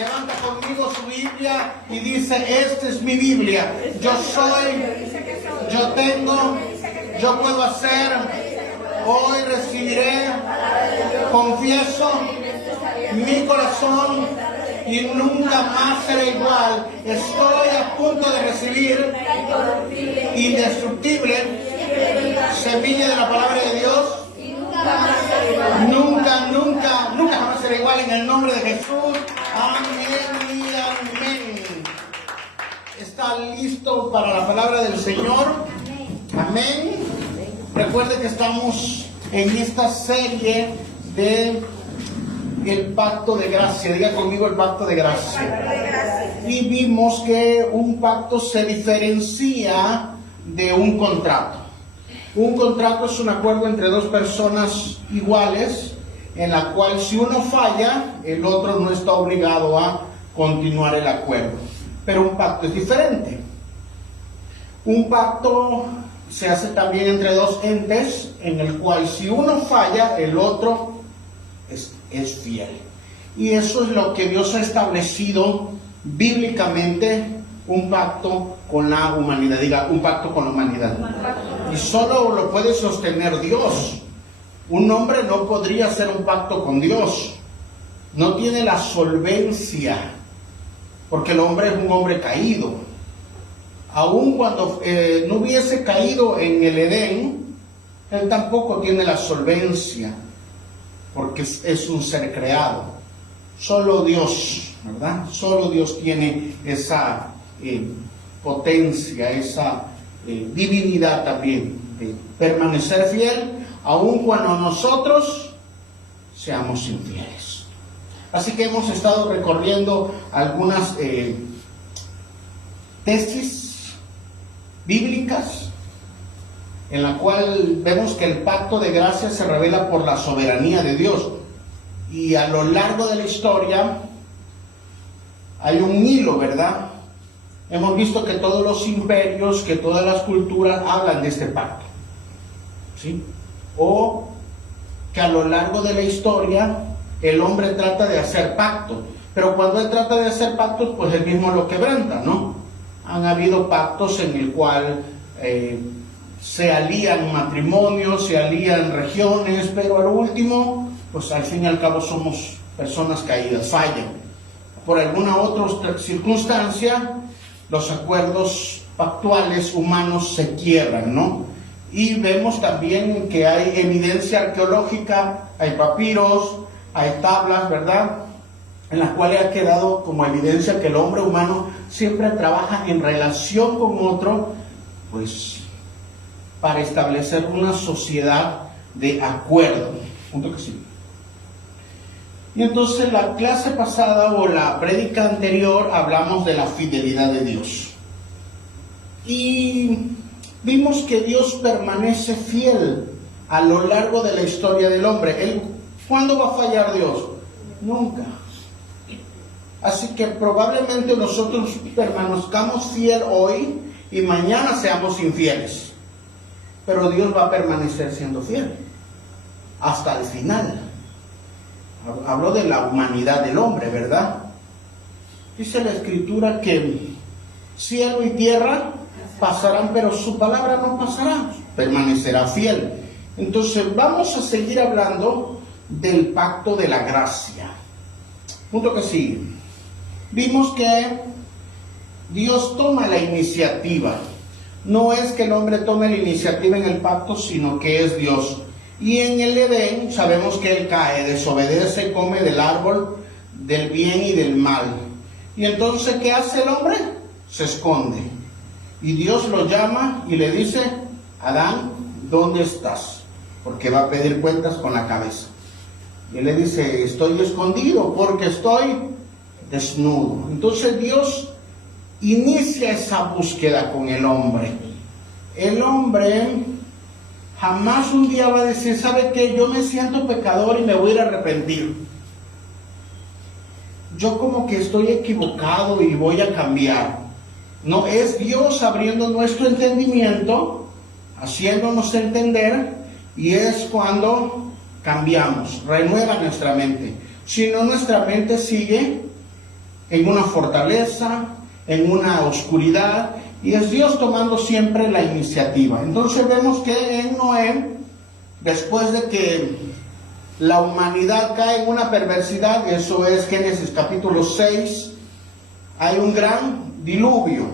Levanta conmigo su Biblia y dice, esta es mi Biblia. Yo soy, yo tengo, yo puedo hacer. Hoy recibiré, confieso mi corazón y nunca más será igual. Estoy a punto de recibir indestructible semilla de la palabra de Dios. Nunca jamás será igual en el nombre de Jesús. Amén y amén. ¿Está listo para la palabra del Señor? Amén. Recuerde que estamos en esta serie de el pacto de gracia. Diga conmigo el pacto de gracia. Y vimos que un pacto se diferencia de un contrato. Un contrato es un acuerdo entre dos personas iguales, en la cual si uno falla, el otro no está obligado a continuar el acuerdo. Pero un pacto es diferente. Un pacto se hace también entre dos entes, en el cual si uno falla, el otro es fiel. Y eso es lo que Dios ha establecido bíblicamente, un pacto con la humanidad. Diga, un pacto con la humanidad. Y solo lo puede sostener Dios. Un hombre no podría hacer un pacto con Dios. No tiene la solvencia, porque el hombre es un hombre caído. Aun cuando no hubiese caído en el Edén, él tampoco tiene la solvencia, porque es un ser creado. Solo Dios, ¿verdad? Solo Dios tiene esa potencia, esa divinidad también, de permanecer fiel, aun cuando nosotros seamos infieles. Así que hemos estado recorriendo algunas tesis bíblicas, en la cual vemos que el pacto de gracia se revela por la soberanía de Dios. Y a lo largo de la historia hay un hilo, ¿verdad? Hemos visto que todos los imperios, que todas las culturas hablan de este pacto, ¿sí? O que a lo largo de la historia el hombre trata de hacer pacto, pero cuando él trata de hacer pactos, pues él mismo lo quebranta, ¿no? Han habido pactos en el cual se alían matrimonios, se alían regiones, pero a lo último, pues al fin y al cabo somos personas caídas, fallan. Por alguna otra circunstancia, los acuerdos pactuales humanos se quiebran, ¿no? Y vemos también que hay evidencia arqueológica, hay papiros, hay tablas, ¿verdad?, en las cuales ha quedado como evidencia que el hombre humano siempre trabaja en relación con otro, pues para establecer una sociedad de acuerdo. Punto que sí. Y entonces la clase pasada o la prédica anterior hablamos de la fidelidad de Dios. Y vimos que Dios permanece fiel a lo largo de la historia del hombre. ¿Cuándo va a fallar Dios? Nunca. Así que probablemente nosotros permanezcamos fiel hoy y mañana seamos infieles. Pero Dios va a permanecer siendo fiel hasta el final. Habló de la humanidad del hombre, ¿verdad? Dice la Escritura que cielo y tierra pasarán, pero su palabra no pasará, permanecerá fiel. Entonces vamos a seguir hablando del pacto de la gracia. Punto que sigue. Vimos que Dios toma la iniciativa. No es que el hombre tome la iniciativa en el pacto, sino que es Dios. Y en el Edén sabemos que él cae, desobedece, come del árbol del bien y del mal. Y entonces, ¿qué hace el hombre? Se esconde. Y Dios lo llama y le dice, Adán, ¿dónde estás? Porque va a pedir cuentas con la cabeza. Y él le dice, estoy escondido porque estoy desnudo. Entonces Dios inicia esa búsqueda con el hombre. El hombre jamás un día va a decir, ¿sabe qué? Yo me siento pecador y me voy a ir a arrepentir. Yo como que estoy equivocado y voy a cambiar. No, es Dios abriendo nuestro entendimiento, haciéndonos entender, y es cuando cambiamos, renueva nuestra mente. Si no, nuestra mente sigue en una fortaleza, en una oscuridad, y es Dios tomando siempre la iniciativa. Entonces vemos que en Noé, después de que la humanidad cae en una perversidad, eso es Génesis capítulo 6, hay un gran diluvio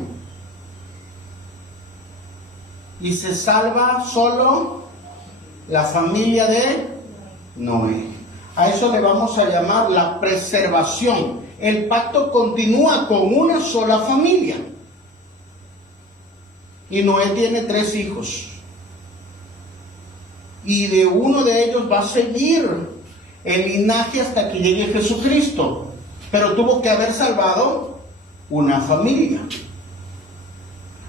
y se salva solo la familia de Noé. A eso le vamos a llamar la preservación. El pacto continúa con una sola familia. Y Noé tiene 3 hijos. Y de uno de ellos va a seguir el linaje hasta que llegue Jesucristo. Pero tuvo que haber salvado una familia.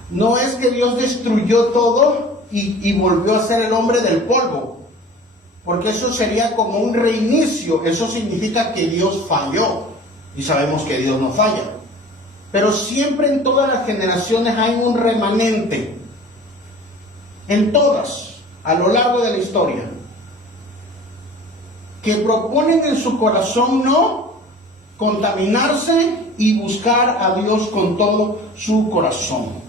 No es que Dios destruyó todo y volvió a ser el hombre del polvo, porque eso sería como un reinicio. Eso significa que Dios falló, y sabemos que Dios no falla. Pero siempre en todas las generaciones hay un remanente, en todas, a lo largo de la historia, que proponen en su corazón no contaminarse y buscar a Dios con todo su corazón.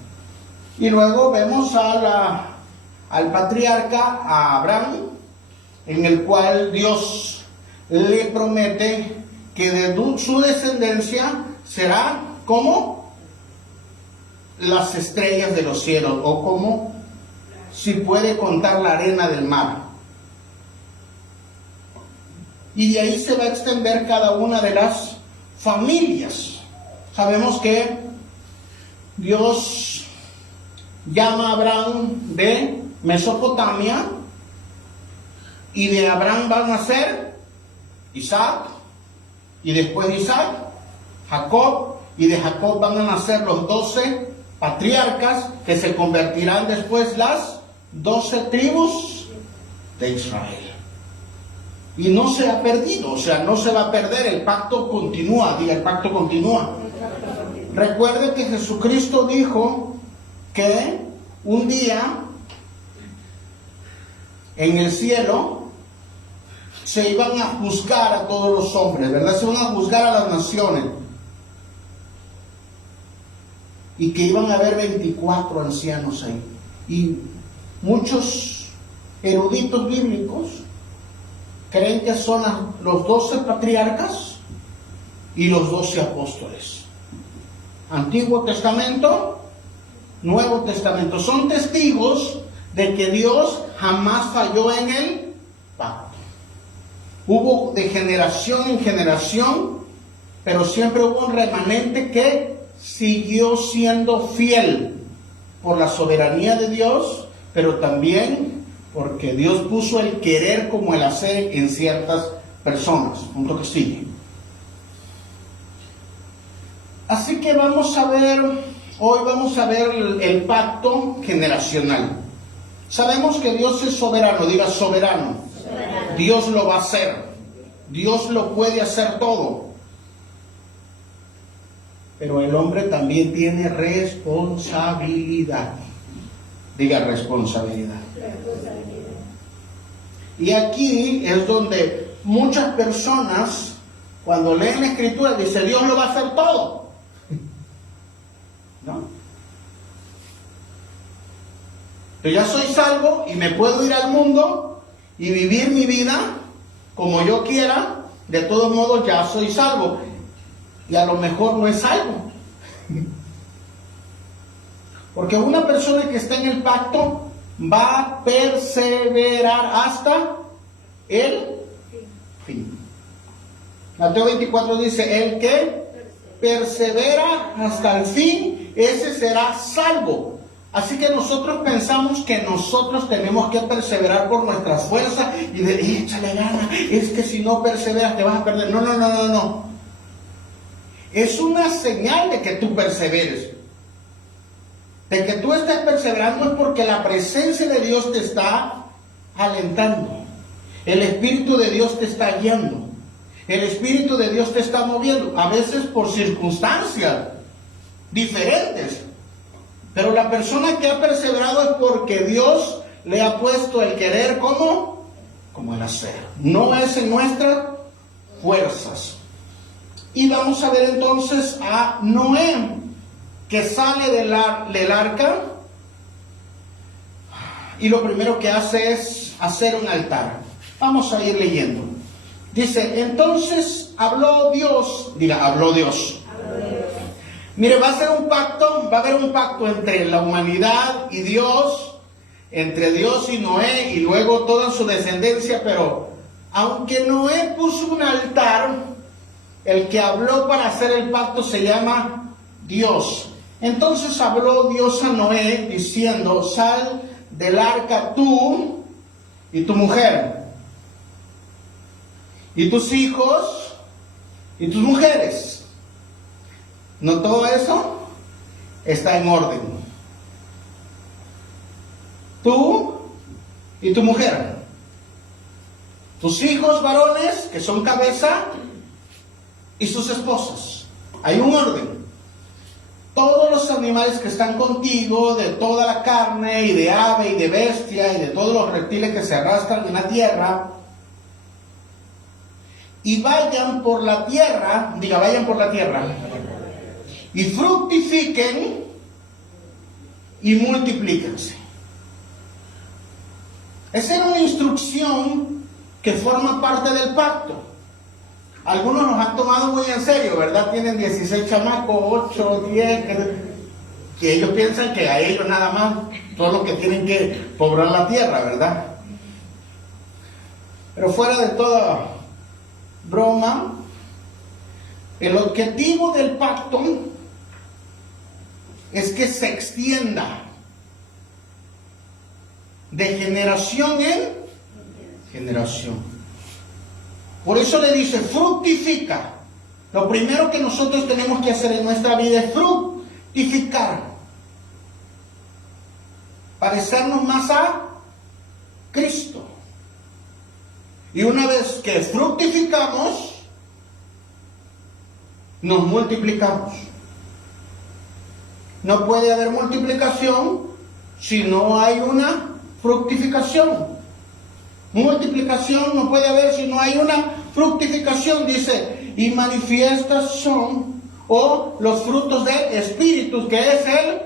Y luego vemos al patriarca, a Abraham, en el cual Dios le promete que de su descendencia será como las estrellas de los cielos, o como si puede contar la arena del mar. Y de ahí se va a extender cada una de las familias. Sabemos que Dios llama a Abraham de Mesopotamia, y de Abraham van a ser Isaac, y después de Isaac, Jacob, y de Jacob van a nacer los 12 patriarcas, que se convertirán después las 12 tribus de Israel. Y no se ha perdido, o sea, no se va a perder, el pacto continúa, diga, el pacto continúa. Recuerde que Jesucristo dijo que un día en el cielo se iban a juzgar a todos los hombres, ¿verdad? Se iban a juzgar a las naciones. Y que iban a haber 24 ancianos ahí. Y muchos eruditos bíblicos creen que son los 12 patriarcas y los 12 apóstoles. Antiguo Testamento, Nuevo Testamento. Son testigos de que Dios jamás falló en el pacto. Hubo de generación en generación, pero siempre hubo un remanente que siguió siendo fiel por la soberanía de Dios, pero también porque Dios puso el querer como el hacer en ciertas personas. Punto que sigue. Así que hoy vamos a ver el pacto generacional. Sabemos que Dios es soberano, diga soberano. Soberano. Dios lo va a hacer. Dios lo puede hacer todo. Pero el hombre también tiene responsabilidad. Diga responsabilidad. Y aquí es donde muchas personas, cuando leen la Escritura, dicen, Dios lo va a hacer todo. ¿No? Yo ya soy salvo y me puedo ir al mundo y vivir mi vida como yo quiera. De todos modos ya soy salvo. Y a lo mejor no es salvo. Porque una persona que está en el pacto va a perseverar hasta el fin. Mateo 24 dice, el que persevera hasta el fin, ese será salvo. Así que nosotros pensamos que nosotros tenemos que perseverar por nuestras fuerzas y de échale gana, es que si no perseveras te vas a perder. No. Es una señal de que tú perseveres. De que tú estés perseverando es porque la presencia de Dios te está alentando. El Espíritu de Dios te está guiando. El Espíritu de Dios te está moviendo. A veces por circunstancias diferentes. Pero la persona que ha perseverado es porque Dios le ha puesto el querer como el hacer. No es en nuestras fuerzas. Y vamos a ver entonces a Noé, que sale del arca, y lo primero que hace es hacer un altar. Vamos a ir leyendo. Dice, entonces habló Dios. Mire, va a haber un pacto entre la humanidad y Dios, entre Dios y Noé, y luego toda su descendencia. Pero aunque Noé puso un altar, el que habló para hacer el pacto se llama Dios. Entonces habló Dios a Noé diciendo, sal del arca tú y tu mujer, y tus hijos y tus mujeres. ¿No todo eso está en orden? Tú y tu mujer, tus hijos varones, que son cabeza, y sus esposas. Hay un orden. Todos los animales que están contigo, de toda la carne, y de ave, y de bestia, y de todos los reptiles que se arrastran en la tierra, y vayan por la tierra, y fructifiquen y multiplíquense. Esa era una instrucción que forma parte del pacto. Algunos nos han tomado muy en serio, ¿verdad? Tienen 16 chamacos, 8, 10, que ellos piensan que a ellos nada más son los que tienen que poblar la tierra, ¿verdad? Pero fuera de toda broma, el objetivo del pacto es que se extienda de generación en generación. Por eso le dice, fructifica. Lo primero que nosotros tenemos que hacer en nuestra vida es fructificar. Parecernos más a Cristo. Y una vez que fructificamos, nos multiplicamos. No puede haber multiplicación si no hay una fructificación. Multiplicación no puede haber si no hay una fructificación. Dice, y manifiestas son, o los frutos del Espíritu, que es el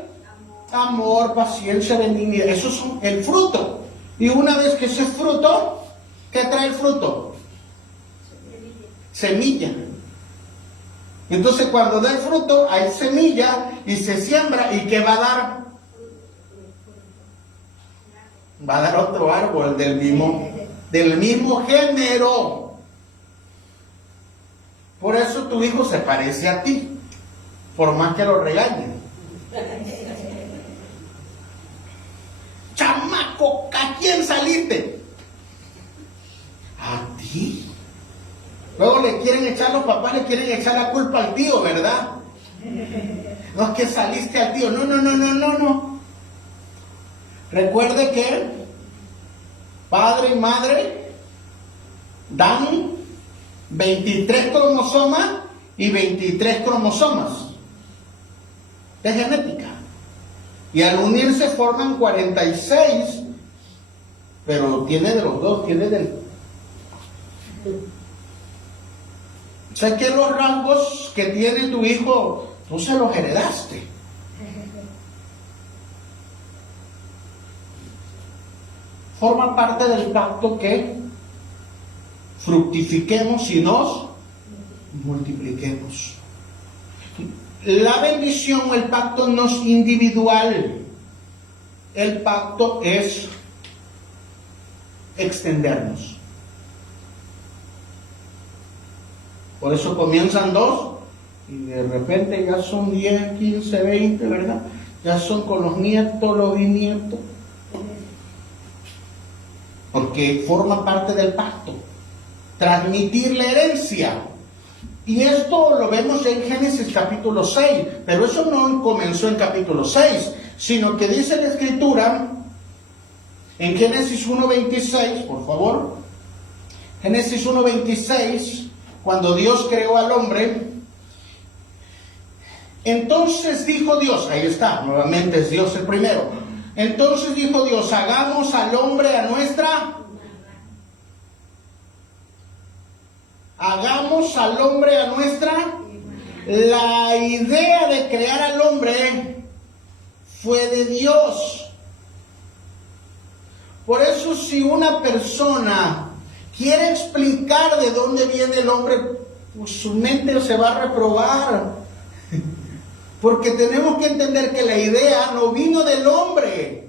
amor, paciencia, benignidad. Esos son el fruto. Y una vez que ese fruto, ¿qué trae el fruto? Semilla. Entonces cuando da el fruto, hay semilla y se siembra. ¿Y qué va a dar? Va a dar otro árbol del mismo género. Por eso tu hijo se parece a ti, por más que lo regañen. Chamaco, ¿a quién saliste? A ti. Luego le quieren echar, los papás le quieren echar la culpa al tío, ¿verdad? No es que saliste al tío, no. Recuerde que padre y madre dan 23 cromosomas y 23 cromosomas. Es genética. Y al unirse forman 46, pero tiene de los dos, tiene del... O sea que los rasgos que tiene tu hijo, tú se los heredaste. Forma parte del pacto que fructifiquemos y nos multipliquemos. La bendición, el pacto no es individual. El pacto es extendernos. Por eso comienzan 2 y de repente ya son 10, 15, 20, ¿verdad? Ya son con los nietos, los bisnietos. Porque forma parte del pacto. Transmitir la herencia. Y esto lo vemos en Génesis capítulo 6. Pero eso no comenzó en capítulo 6, sino que dice la Escritura en Génesis 1:26, por favor. Génesis 1:26, cuando Dios creó al hombre. Entonces dijo Dios, ahí está, nuevamente es Dios el primero. Entonces dijo Dios, hagamos al hombre a nuestra hagamos al hombre a nuestra. La idea de crear al hombre fue de Dios. Por eso, si una persona quiere explicar de dónde viene el hombre, pues su mente se va a reprobar. Porque tenemos que entender que la idea no vino del hombre.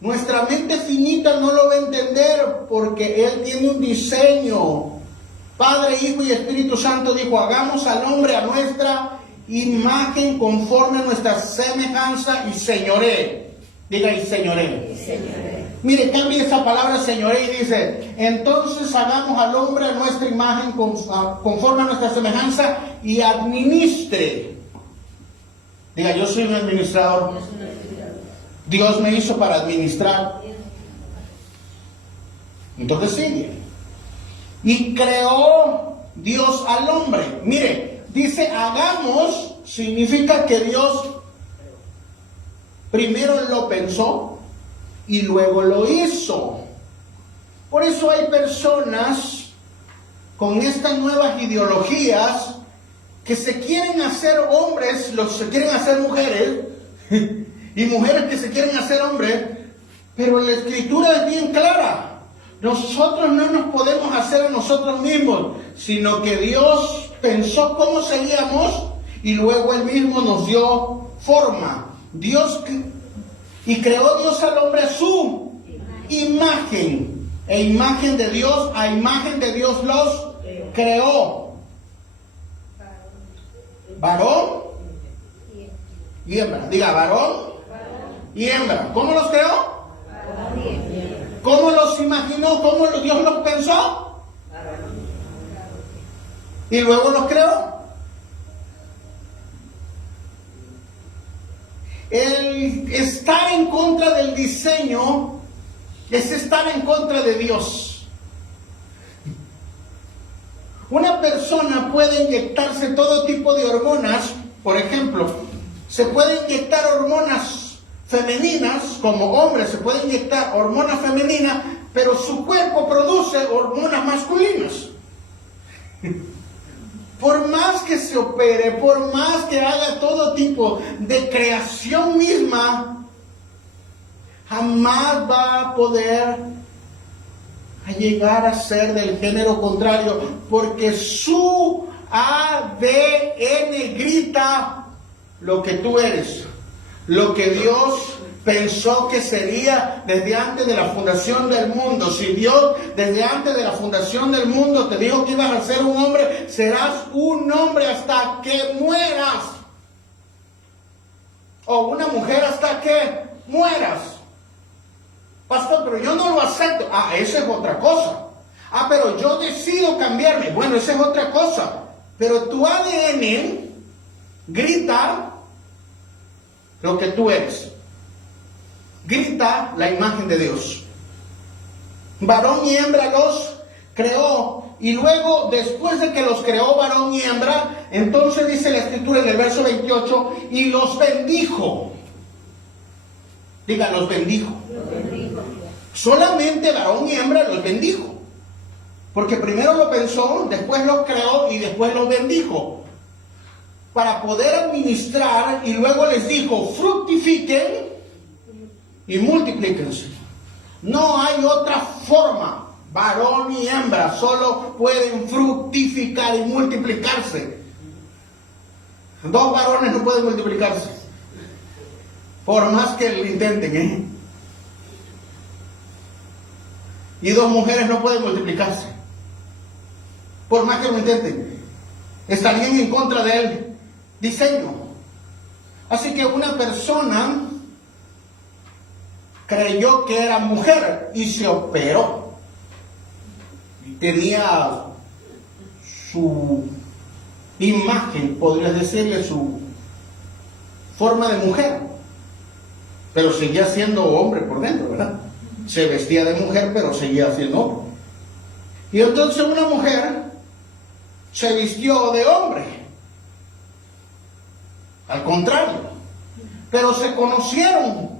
Nuestra mente finita no lo va a entender porque Él tiene un diseño. Padre, Hijo y Espíritu Santo dijo, hagamos al hombre a nuestra imagen conforme a nuestra semejanza y señoré. Diga, y señoré. Mire, cambie esa palabra señoré y dice, entonces hagamos al hombre a nuestra imagen conforme a nuestra semejanza y administre. Diga, yo soy un administrador. Dios me hizo para administrar. Entonces sigue. Y creó Dios al hombre. Mire, dice hagamos, significa que Dios primero lo pensó y luego lo hizo. Por eso hay personas con estas nuevas ideologías que se quieren hacer hombres, los se quieren hacer mujeres, y mujeres que se quieren hacer hombres, pero la escritura es bien clara. Nosotros no nos podemos hacer a nosotros mismos, sino que Dios pensó cómo seríamos y luego Él mismo nos dio forma. Y creó Dios al hombre a su imagen. E imagen de Dios, a imagen de Dios los creó. Varón y hembra. Diga, varón y hembra. ¿Cómo los creó? ¿Cómo los imaginó? ¿Cómo Dios los pensó? Y luego los creó. El estar en contra del diseño es estar en contra de Dios. Una persona puede inyectarse todo tipo de hormonas. Por ejemplo, se puede inyectar hormonas femeninas, como hombre se puede inyectar hormonas femeninas, pero su cuerpo produce hormonas masculinas. Por más que se opere, por más que haga todo tipo de creación misma, jamás va a poder llegar a ser del género contrario, porque su ADN grita lo que tú eres. Lo que Dios pensó que sería desde antes de la fundación del mundo. Si Dios desde antes de la fundación del mundo te dijo que ibas a ser un hombre, serás un hombre hasta que mueras. O una mujer hasta que mueras. Pastor, pero yo no lo acepto. Esa es otra cosa. Pero yo decido cambiarme. Bueno, esa es otra cosa. Pero tu ADN grita lo que tú eres. Grita la imagen de Dios. Varón y hembra los creó. Y luego, después de que los creó varón y hembra, entonces dice la escritura en el verso 28, y los bendijo. Diga, los bendijo. Solamente varón y hembra los bendijo. Porque primero lo pensó, después los creó y después los bendijo. Para poder administrar, y luego les dijo, fructifiquen y multiplíquense. No hay otra forma. Varón y hembra solo pueden fructificar y multiplicarse. Dos varones no pueden multiplicarse, por más que lo intenten, Y dos mujeres no pueden multiplicarse, por más que lo intenten. Estarían en contra del diseño. Así que una persona creyó que era mujer y se operó. Tenía su imagen, podrías decirle, su forma de mujer, pero seguía siendo hombre por dentro, ¿verdad? Se vestía de mujer, pero seguía siendo hombre. Y entonces una mujer se vistió de hombre. Al contrario, pero se conocieron.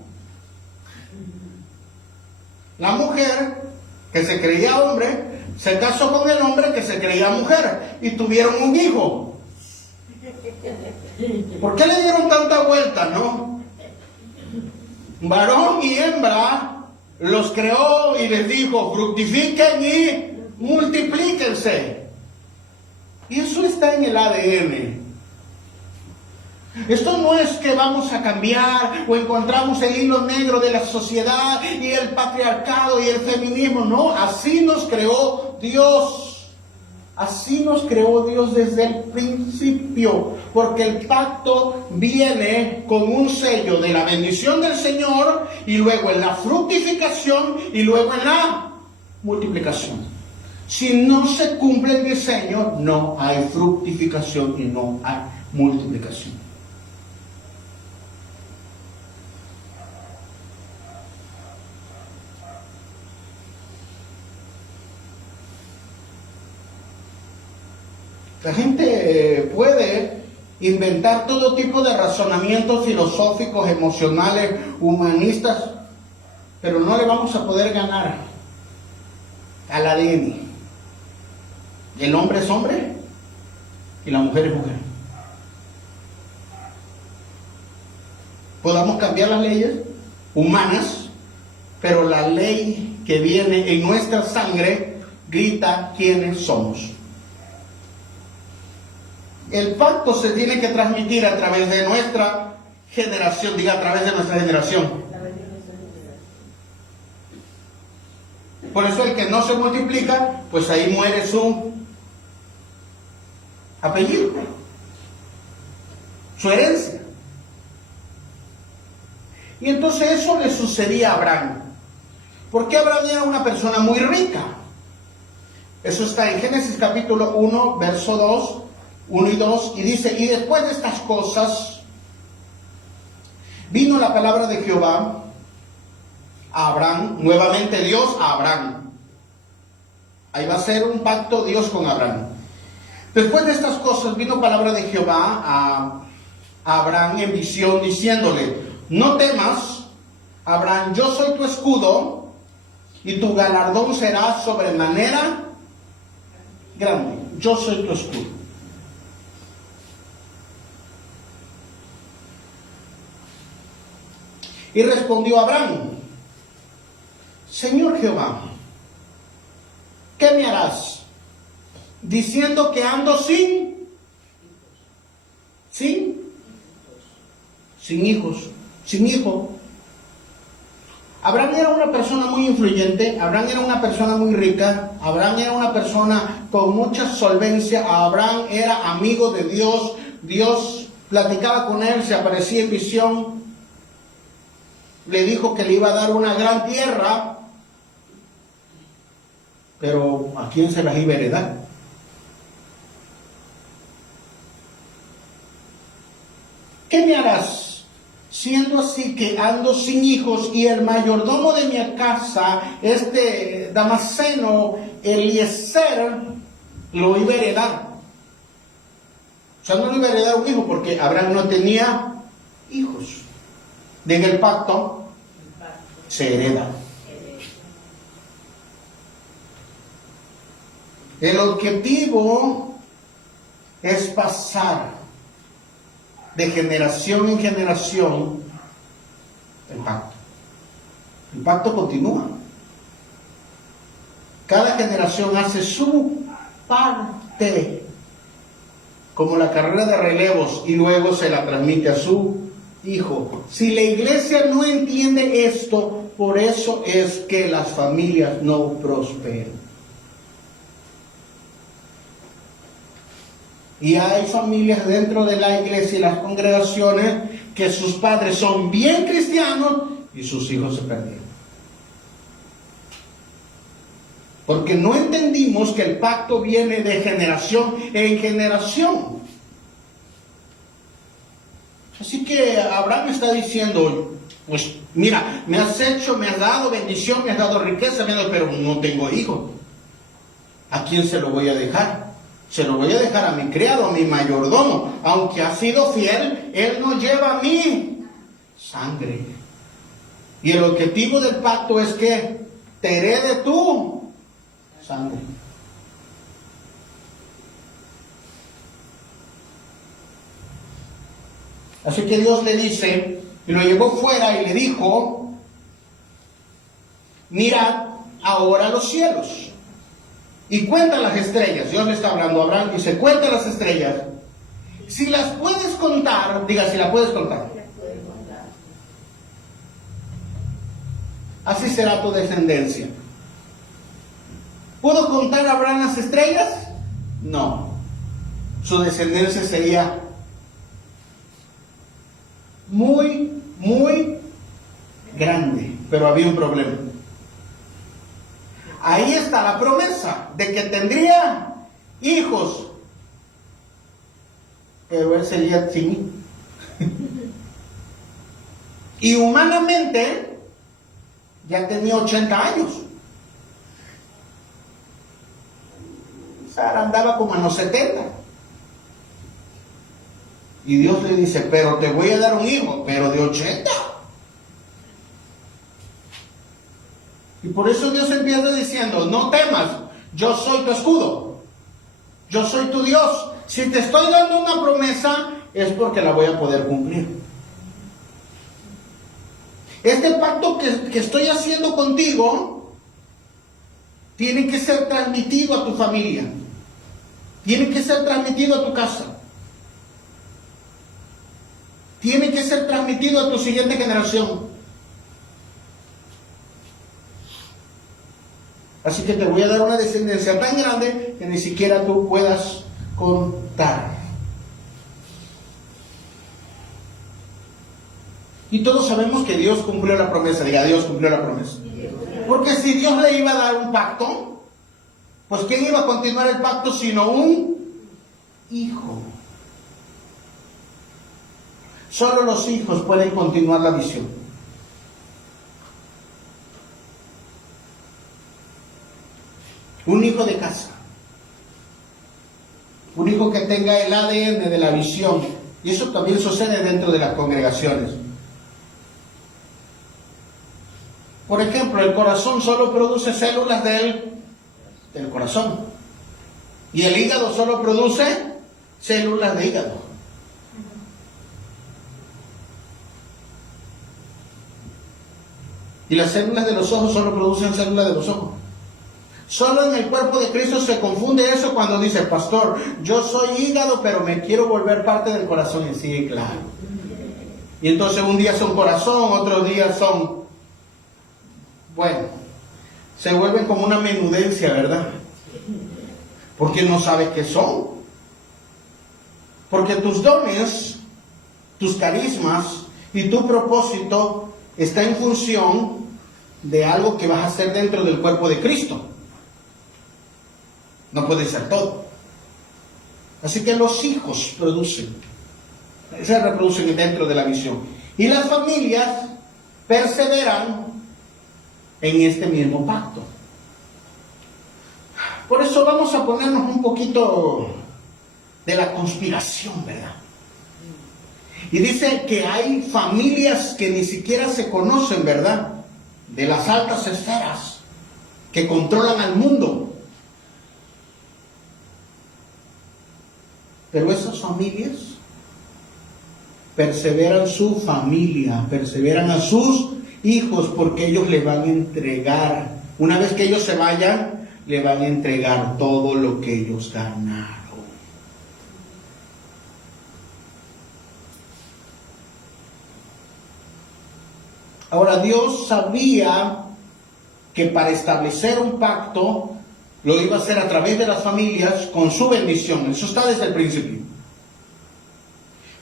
La mujer que se creía hombre se casó con el hombre que se creía mujer y tuvieron un hijo. ¿Por qué le dieron tanta vuelta, no? Varón y hembra los creó y les dijo: fructifiquen y multiplíquense. Y eso está en el ADN. Esto no es que vamos a cambiar o encontramos el hilo negro de la sociedad y el patriarcado y el feminismo. No, así nos creó Dios. Así nos creó Dios desde el principio. Porque el pacto viene con un sello de la bendición del Señor y luego en la fructificación y luego en la multiplicación. Si no se cumple el diseño, no hay fructificación y no hay multiplicación. La gente puede inventar todo tipo de razonamientos filosóficos, emocionales, humanistas, pero no le vamos a poder ganar al ADN. El hombre es hombre y la mujer es mujer. Podamos cambiar las leyes humanas, pero la ley que viene en nuestra sangre grita quiénes somos. El pacto se tiene que transmitir a través de nuestra generación, diga, a través de nuestra generación. Por eso el que no se multiplica, pues ahí muere su apellido, su herencia. Y entonces eso le sucedía a Abraham. Porque Abraham era una persona muy rica. Eso está en Génesis capítulo 1, verso 2. 1 y 2, y dice: y después de estas cosas vino la palabra de Jehová a Abraham, nuevamente Dios a Abraham. Ahí va a ser un pacto Dios con Abraham. Después de estas cosas vino palabra de Jehová a Abraham en visión, diciéndole: no temas, Abraham, yo soy tu escudo, y tu galardón será sobremanera grande. Yo soy tu escudo. Y respondió Abraham: Señor Jehová, ¿qué me harás? Diciendo que ando sin hijos, sin hijo. Abraham era una persona muy influyente, Abraham era una persona muy rica, Abraham era una persona con mucha solvencia, Abraham era amigo de Dios, Dios platicaba con él, se aparecía en visión. Le dijo que le iba a dar una gran tierra, pero ¿a quién se las iba a heredar? ¿Qué me harás? Siendo así que ando sin hijos y el mayordomo de mi casa, Damaseno, Eliezer, lo iba a heredar. O sea, no le iba a heredar un hijo porque Abraham no tenía hijos. En el pacto se hereda. El objetivo es pasar de generación en generación el pacto. El pacto continúa. Cada generación hace su parte, como la carrera de relevos, y luego se la transmite a su hijo. Si la iglesia no entiende esto, por eso es que las familias no prosperan. Y hay familias dentro de la iglesia y las congregaciones que sus padres son bien cristianos y sus hijos se perdieron. Porque no entendimos que el pacto viene de generación en generación. Así que Abraham está diciendo, pues mira, me has hecho, me has dado bendición, me has dado riqueza, pero no tengo hijos. ¿A quién se lo voy a dejar? Se lo voy a dejar a mi criado, a mi mayordomo. Aunque ha sido fiel, él no lleva mi sangre. Y el objetivo del pacto es que te herede tu sangre. Así que Dios le dice, y lo llevó fuera y le dijo, mirad ahora los cielos y cuenta las estrellas. Dios le está hablando a Abraham y dice, cuenta las estrellas. Si las puedes contar, diga, si las puedes contar. Así será tu descendencia. ¿Pudo contar Abraham las estrellas? No. Su descendencia sería muy, muy grande. Pero había un problema. Ahí está la promesa de que tendría hijos. Pero él sería sin mí. Y humanamente ya tenía 80 años. Sara andaba como a los 70. Y Dios le dice, pero te voy a dar un hijo, pero de 80. Y por eso Dios empieza diciendo, no temas, yo soy tu escudo. Yo soy tu Dios. Si te estoy dando una promesa, es porque la voy a poder cumplir. Este pacto que estoy haciendo contigo tiene que ser transmitido a tu familia. Tiene que ser transmitido a tu casa. Tiene que ser transmitido a tu siguiente generación. Así que te voy a dar una descendencia tan grande que ni siquiera tú puedas contar. Y todos sabemos que Dios cumplió la promesa. Diga, Dios cumplió la promesa. Porque si Dios le iba a dar un pacto, pues ¿quién iba a continuar el pacto sino un hijo? Solo los hijos pueden continuar la visión. Un hijo de casa. Un hijo que tenga el ADN de la visión. Y eso también sucede dentro de las congregaciones. Por ejemplo, el corazón solo produce células del corazón. Y el hígado solo produce células de hígado. Y las células de los ojos solo producen células de los ojos. Solo en el cuerpo de Cristo se confunde eso cuando dice, pastor, yo soy hígado, pero me quiero volver parte del corazón. Y sí, claro. Y entonces un día son corazón, otros días son, bueno, se vuelven como una menudencia, ¿verdad? Porque no sabes qué son. Porque tus dones, tus carismas y tu propósito está en función de algo que vas a hacer dentro del cuerpo de Cristo. No puede ser todo. Así que los hijos se reproducen dentro de la visión. Y las familias perseveran en este mismo pacto. Por eso vamos a ponernos un poquito de la conspiración, ¿verdad? Y dice que hay familias que ni siquiera se conocen, ¿verdad? De las altas esferas que controlan al mundo. Pero esas familias perseveran su familia, perseveran a sus hijos, porque ellos le van a entregar, una vez que ellos se vayan, le van a entregar todo lo que ellos ganaron. Ahora, Dios sabía que para establecer un pacto lo iba a hacer a través de las familias con su bendición. Eso está desde el principio.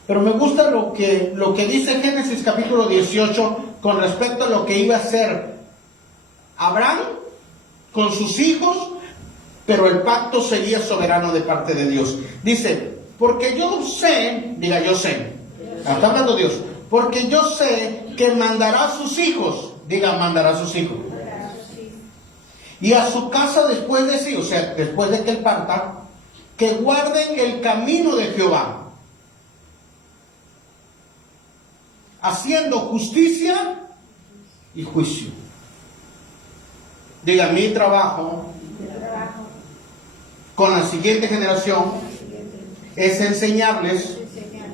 Pero me gusta lo que dice Génesis capítulo 18 con respecto a lo que iba a hacer Abraham con sus hijos, pero el pacto seguía soberano de parte de Dios. Dice, porque yo sé, diga yo sé, está hablando Dios, porque yo sé que mandará a sus hijos, diga mandará a sus hijos, y a su casa después de sí, o sea, después de que él parta, que guarden el camino de Jehová, haciendo justicia y juicio. Diga, mi trabajo con la siguiente generación es enseñarles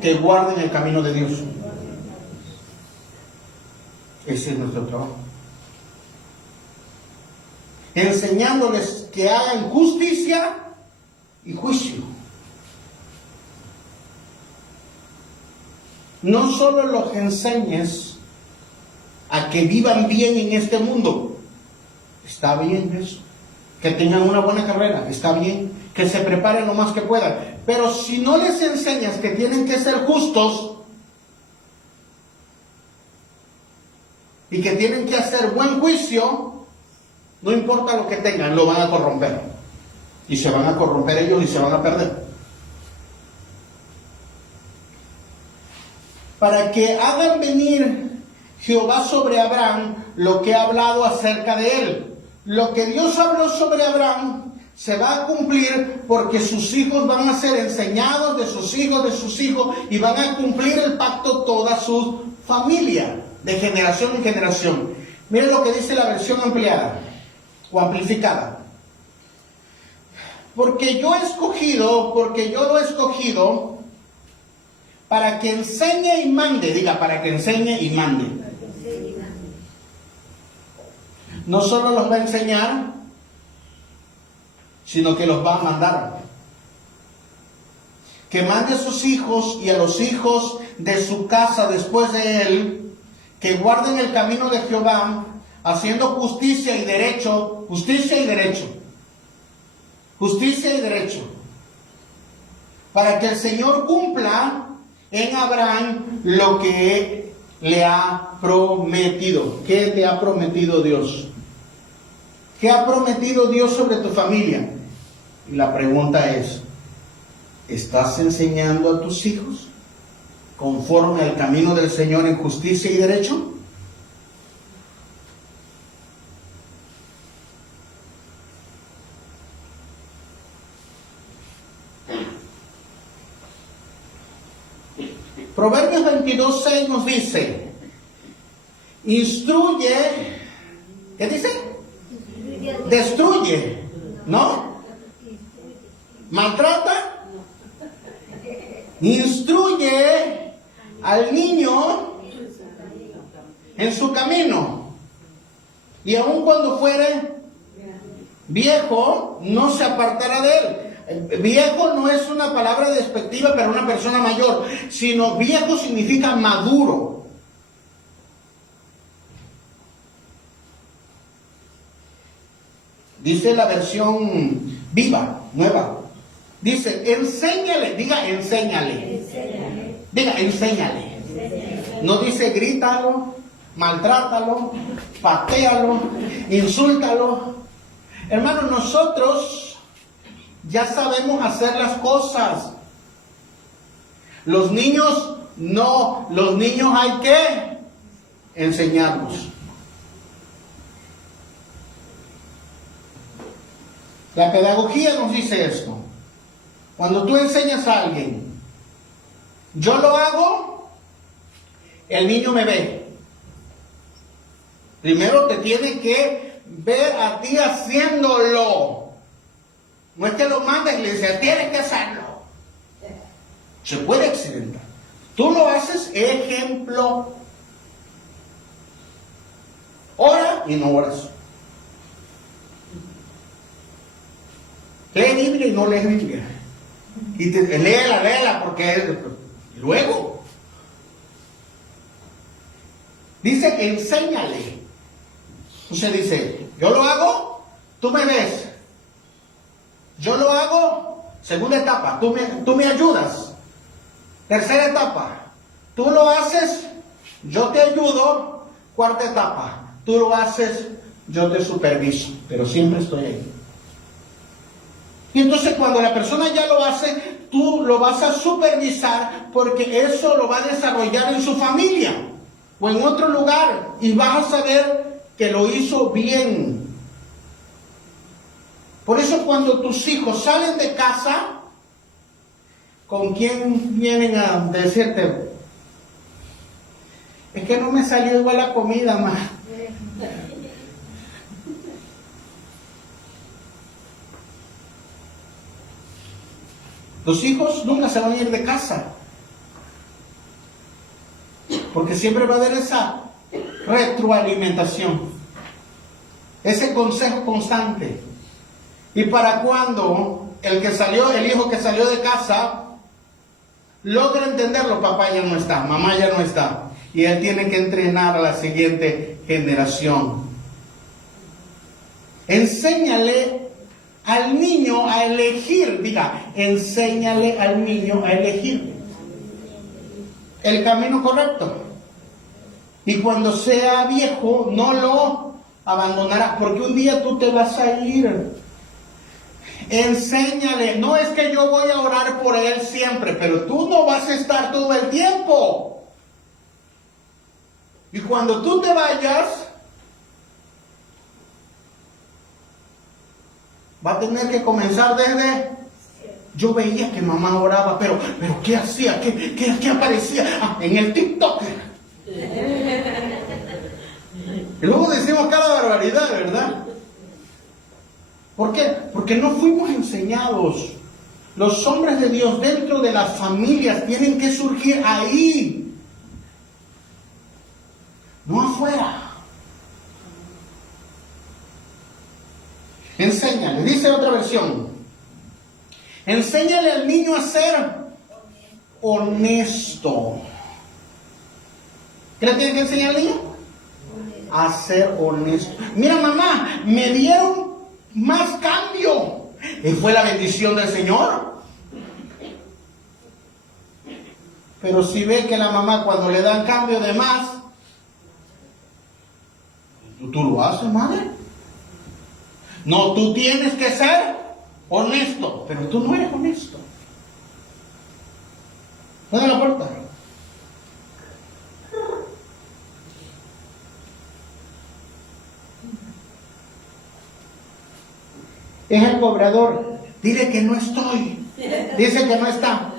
que guarden el camino de Dios. Ese es nuestro trabajo. Enseñándoles que hagan justicia y juicio. No solo los enseñes a que vivan bien en este mundo. Está bien eso. Que tengan una buena carrera. Está bien. Que se preparen lo más que puedan. Pero si no les enseñas que tienen que ser justos y que tienen que hacer buen juicio, no importa lo que tengan, lo van a corromper. Y se van a corromper ellos y se van a perder. Para que hagan venir Jehová sobre Abraham lo que ha hablado acerca de él. Lo que Dios habló sobre Abraham se va a cumplir porque sus hijos van a ser enseñados de sus hijos y van a cumplir el pacto toda su familia, de generación en generación. Miren lo que dice la versión ampliada o amplificada. Porque yo lo he escogido para que enseñe y mande. Diga, para que enseñe y mande. No solo los va a enseñar, sino que los va a mandar. Que mande a sus hijos y a los hijos de su casa después de él, que guarden el camino de Jehová, haciendo justicia y derecho, para que el Señor cumpla en Abraham lo que le ha prometido. ¿Qué te ha prometido Dios? ¿Qué ha prometido Dios sobre tu familia? Y la pregunta es, ¿estás enseñando a tus hijos conforme al camino del Señor en justicia y derecho? Proverbios 22:6 nos dice, instruye, ¿qué dice? Destruye, ¿no? Maltrata, instruye al niño en su camino, y aun cuando fuere viejo, no se apartará de él. Viejo no es una palabra despectiva para una persona mayor, sino viejo significa maduro. Dice la versión viva, nueva. Dice, enséñale, diga enséñale. Diga enséñale. No dice grítalo, maltrátalo, patéalo, insúltalo. Hermanos, nosotros ya sabemos hacer las cosas. Los niños no, los niños hay que enseñarlos. La pedagogía nos dice esto. Cuando tú enseñas a alguien, yo lo hago, el niño me ve. Primero te tiene que ver a ti haciéndolo. No es que lo mandes y le dices, tienes que hacerlo. Se puede accidentar. Tú lo haces, ejemplo. Ora y no oras. Lee Biblia y no lees Biblia. Y léela, porque luego dice, enséñale. Entonces dice, yo lo hago, tú me ves. Yo lo hago, segunda etapa, tú me ayudas. Tercera etapa, tú lo haces, yo te ayudo. Cuarta etapa, tú lo haces, yo te superviso, pero siempre estoy ahí. Y entonces cuando la persona ya lo hace, tú lo vas a supervisar porque eso lo va a desarrollar en su familia o en otro lugar y vas a saber que lo hizo bien. Por eso cuando tus hijos salen de casa, ¿con quién vienen a decirte? Es que no me salió igual la comida, ma. Los hijos nunca se van a ir de casa. Porque siempre va a haber esa retroalimentación, ese consejo constante. Y para cuando el hijo que salió de casa logra entenderlo, papá ya no está, mamá ya no está, y él tiene que entrenar a la siguiente generación. Enséñale al niño a elegir, enséñale al niño a elegir el camino correcto. Y cuando sea viejo, no lo abandonará, porque un día tú te vas a ir. Enséñale, no es que yo voy a orar por él siempre, pero tú no vas a estar todo el tiempo. Y cuando tú te vayas, va a tener que comenzar desde... Yo veía que mamá oraba, pero ¿qué hacía? ¿Qué aparecía? En el TikTok. Y luego decimos cada barbaridad, ¿verdad? ¿Por qué? Porque no fuimos enseñados. Los hombres de Dios dentro de las familias tienen que surgir ahí, no afuera. Enséñale, dice otra versión, enséñale al niño a ser honesto. ¿Qué le tiene que enseñar al niño? A ser honesto. Mira, mamá, me dieron más cambio. Y fue la bendición del Señor. Pero si ve que la mamá cuando le dan cambio de más, ¿tú lo haces, madre? No, tú tienes que ser honesto, pero tú no eres honesto. ¿Dónde la puerta? Es el cobrador. Dile que no estoy. Dice que no está.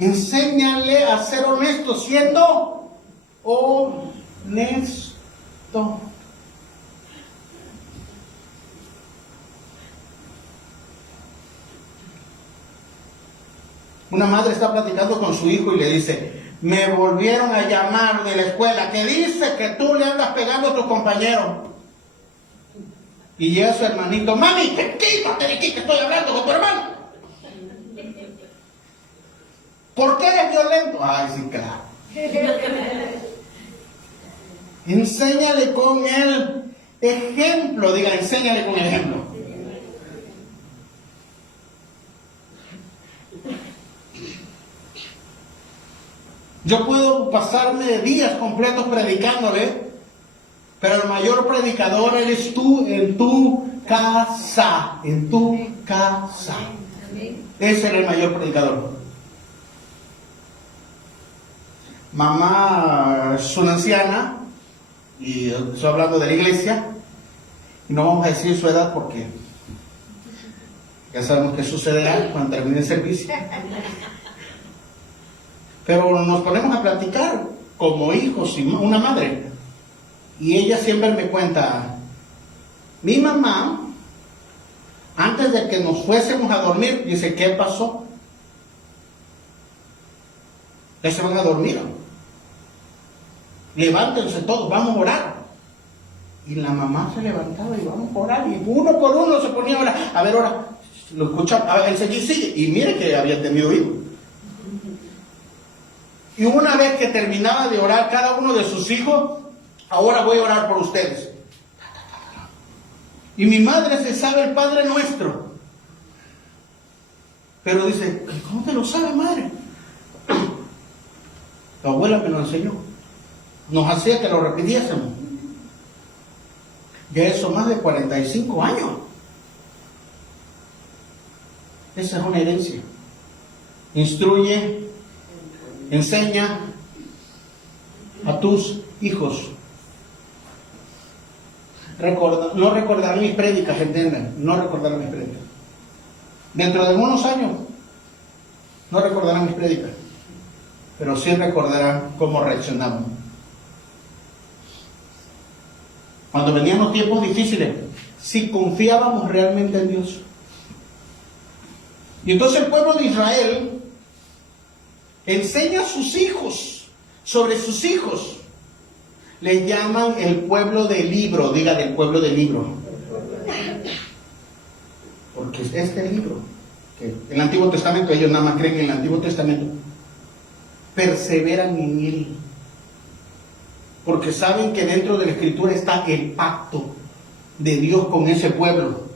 Enséñale a ser honesto, siendo honesto. Una madre está platicando con su hijo y le dice: me volvieron a llamar de la escuela que dice que tú le andas pegando a tu compañero. Y llega su hermanito: mami, quítate de aquí que estoy hablando con tu hermano. ¿Por qué eres violento? Ay, sí, claro. Enséñale con el ejemplo. Diga, enséñale con el ejemplo. Yo puedo pasarme días completos predicándole, pero el mayor predicador eres tú en tu casa. En tu casa. Ese es el mayor predicador. Mamá es una anciana, y estoy hablando de la iglesia, y no vamos a decir su edad porque ya sabemos qué sucederá cuando termine el servicio. Pero nos ponemos a platicar como hijos y una madre. Y ella siempre me cuenta: mi mamá, antes de que nos fuésemos a dormir, dice, ¿qué pasó? Ya se van a dormir. Levántense todos, vamos a orar. Y la mamá se levantaba y vamos a orar. Y uno por uno se ponía a orar. A ver, ora. Lo escuchaba, a ver, él sigue. Y mire que había tenido hijos. Y una vez que terminaba de orar cada uno de sus hijos: ahora voy a orar por ustedes. Y mi madre se sabe el Padre Nuestro. Pero dice: ¿cómo te lo sabe, madre? La abuela me lo enseñó. Nos hacía que lo repitiésemos. Ya eso más de 45 años. Esa es una herencia. Instruye, enseña a tus hijos. No recordarán mis prédicas, entiendan. No recordarán mis prédicas. Dentro de algunos años no recordarán mis prédicas, pero sí recordarán cómo reaccionamos. Cuando venían los tiempos difíciles, si confiábamos realmente en Dios. Y entonces el pueblo de Israel enseña a sus hijos, sobre sus hijos. Le llaman el pueblo del libro, diga del pueblo del libro. Porque es este libro, que en el Antiguo Testamento, ellos nada más creen en el Antiguo Testamento, perseveran en él. Porque saben que dentro de la Escritura está el pacto de Dios con ese pueblo.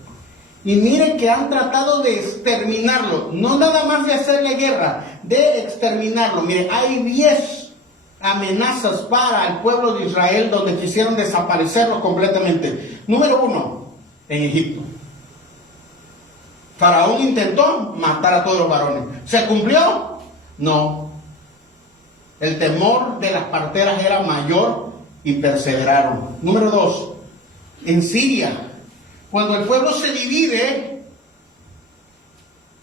Y miren que han tratado de exterminarlo, no nada más de hacerle guerra, de exterminarlo. Miren, hay 10 amenazas para el pueblo de Israel donde quisieron desaparecerlo completamente. Número 1, en Egipto. Faraón intentó matar a todos los varones. ¿Se cumplió? No. El temor de las parteras era mayor y perseveraron. Número 2, en Siria. Cuando el pueblo se divide,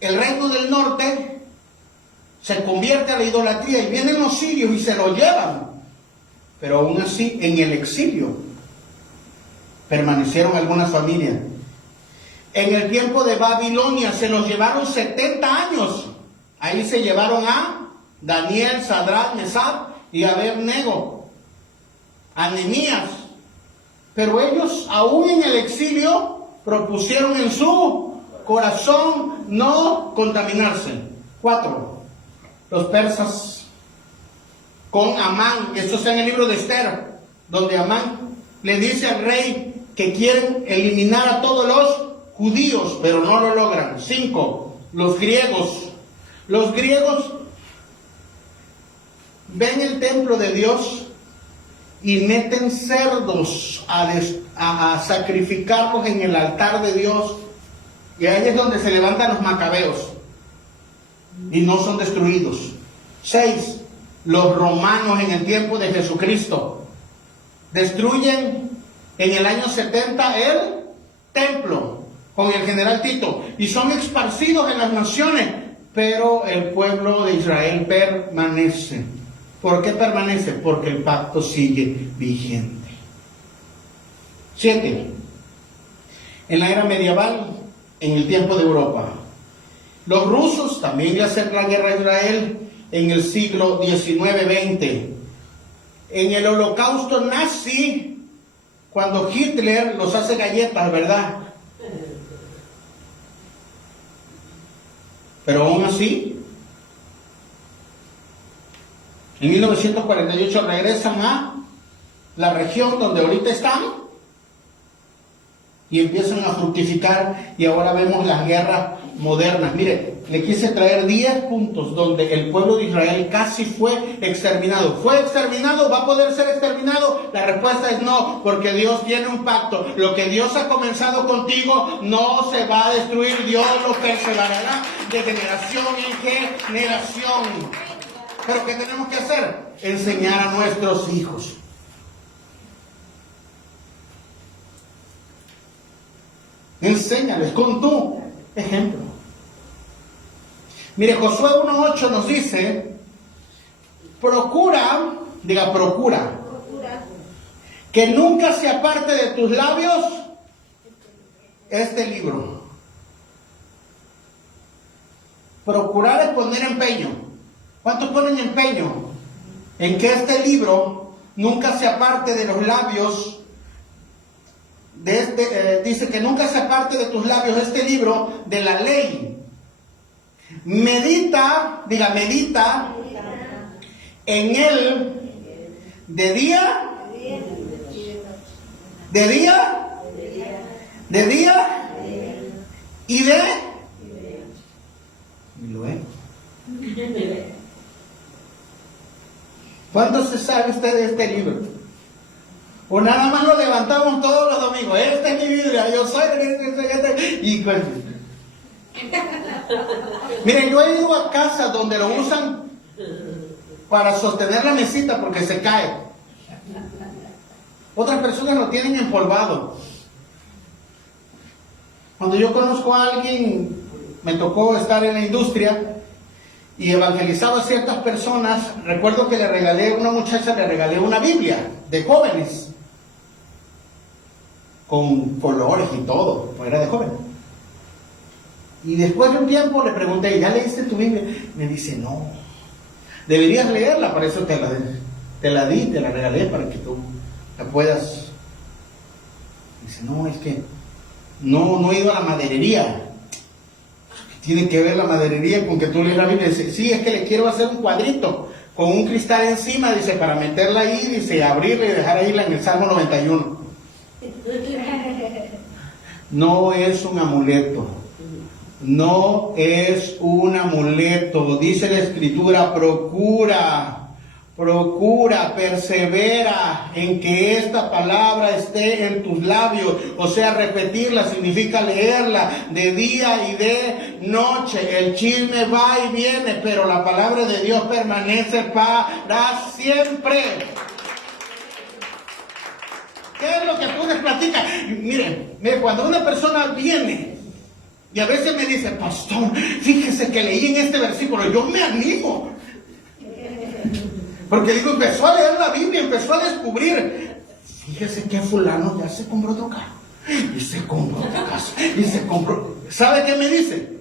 el reino del norte se convierte a la idolatría y vienen los sirios y se lo llevan. Pero aún así, en el exilio, permanecieron algunas familias. En el tiempo de Babilonia se los llevaron 70 años. Ahí se llevaron a Daniel, Sadrach, Mesach y Abednego, a Nehemías. Pero ellos, aún en el exilio, propusieron en su corazón no contaminarse. 4, los persas con Amán. Esto está en el libro de Esther, donde Amán le dice al rey que quieren eliminar a todos los judíos, pero no lo logran. 5, los griegos. Los griegos ven el templo de Dios y meten cerdos a sacrificarlos en el altar de Dios. Y ahí es donde se levantan los macabeos y no son destruidos. 6, los romanos en el tiempo de Jesucristo destruyen en el año 70 el templo con el general Tito y son esparcidos en las naciones, pero el pueblo de Israel permanece. ¿Por qué permanece? Porque el pacto sigue vigente. 7, en la era medieval, en el tiempo de Europa, los rusos también le hacen la guerra a Israel en el siglo XIX-XX. En el holocausto nazi, cuando Hitler los hace galletas, ¿verdad? Pero aún así, en 1948 regresan a la región donde ahorita están y empiezan a fructificar, y ahora vemos las guerras modernas. Mire, le quise traer 10 puntos donde el pueblo de Israel casi fue exterminado. ¿Fue exterminado? ¿Va a poder ser exterminado? La respuesta es no, porque Dios tiene un pacto. Lo que Dios ha comenzado contigo no se va a destruir. Dios lo perseverará de generación en generación. Pero ¿qué tenemos que hacer? Enseñar a nuestros hijos. Enséñales con tu ejemplo. Mire, Josué 1:8 nos dice, procura, que nunca se aparte de tus labios este libro. Procurar es poner empeño. ¿Cuántos ponen empeño en que este libro nunca se aparte de los labios? Dice que nunca se aparte de tus labios este libro de la ley. Medita en él de día y de ¿Cuánto se sabe usted de este libro? O nada más lo levantamos todos los domingos. Esta es mi Biblia, yo soy y pues, miren, yo he ido a casas donde lo usan para sostener la mesita porque se cae. Otras personas lo tienen empolvado. Cuando yo conozco a alguien, me tocó estar en la industria y evangelizaba a ciertas personas. Recuerdo que le regalé a una muchacha, le regalé una Biblia de jóvenes, con colores y todo, era de joven. Y después de un tiempo le pregunté, ¿ya leíste tu Biblia? Me dice, no. Deberías leerla, para eso te la di, te la regalé para que tú la puedas. Dice, no, es que no he ido a la maderería. ¿Qué tiene que ver la maderería con que tú lees la Biblia? Dice, sí, es que le quiero hacer un cuadrito con un cristal encima, dice, para meterla ahí, dice, abrirla y dejar ahí en el Salmo 91. No es un amuleto. No es un amuleto. Dice la Escritura, procura, persevera en que esta palabra esté en tus labios. O sea, repetirla significa leerla de día y de noche. El chisme va y viene, pero la palabra de Dios permanece para siempre. ¿Qué es lo que tú les platicas? Miren, cuando una persona viene y a veces me dice, pastor, fíjese que leí en este versículo, yo me animo. Porque digo, empezó a leer la Biblia, empezó a descubrir. Fíjese que fulano ya se compró otro carro. Y se compró otra casa. Y se compró. ¿Sabe qué me dice?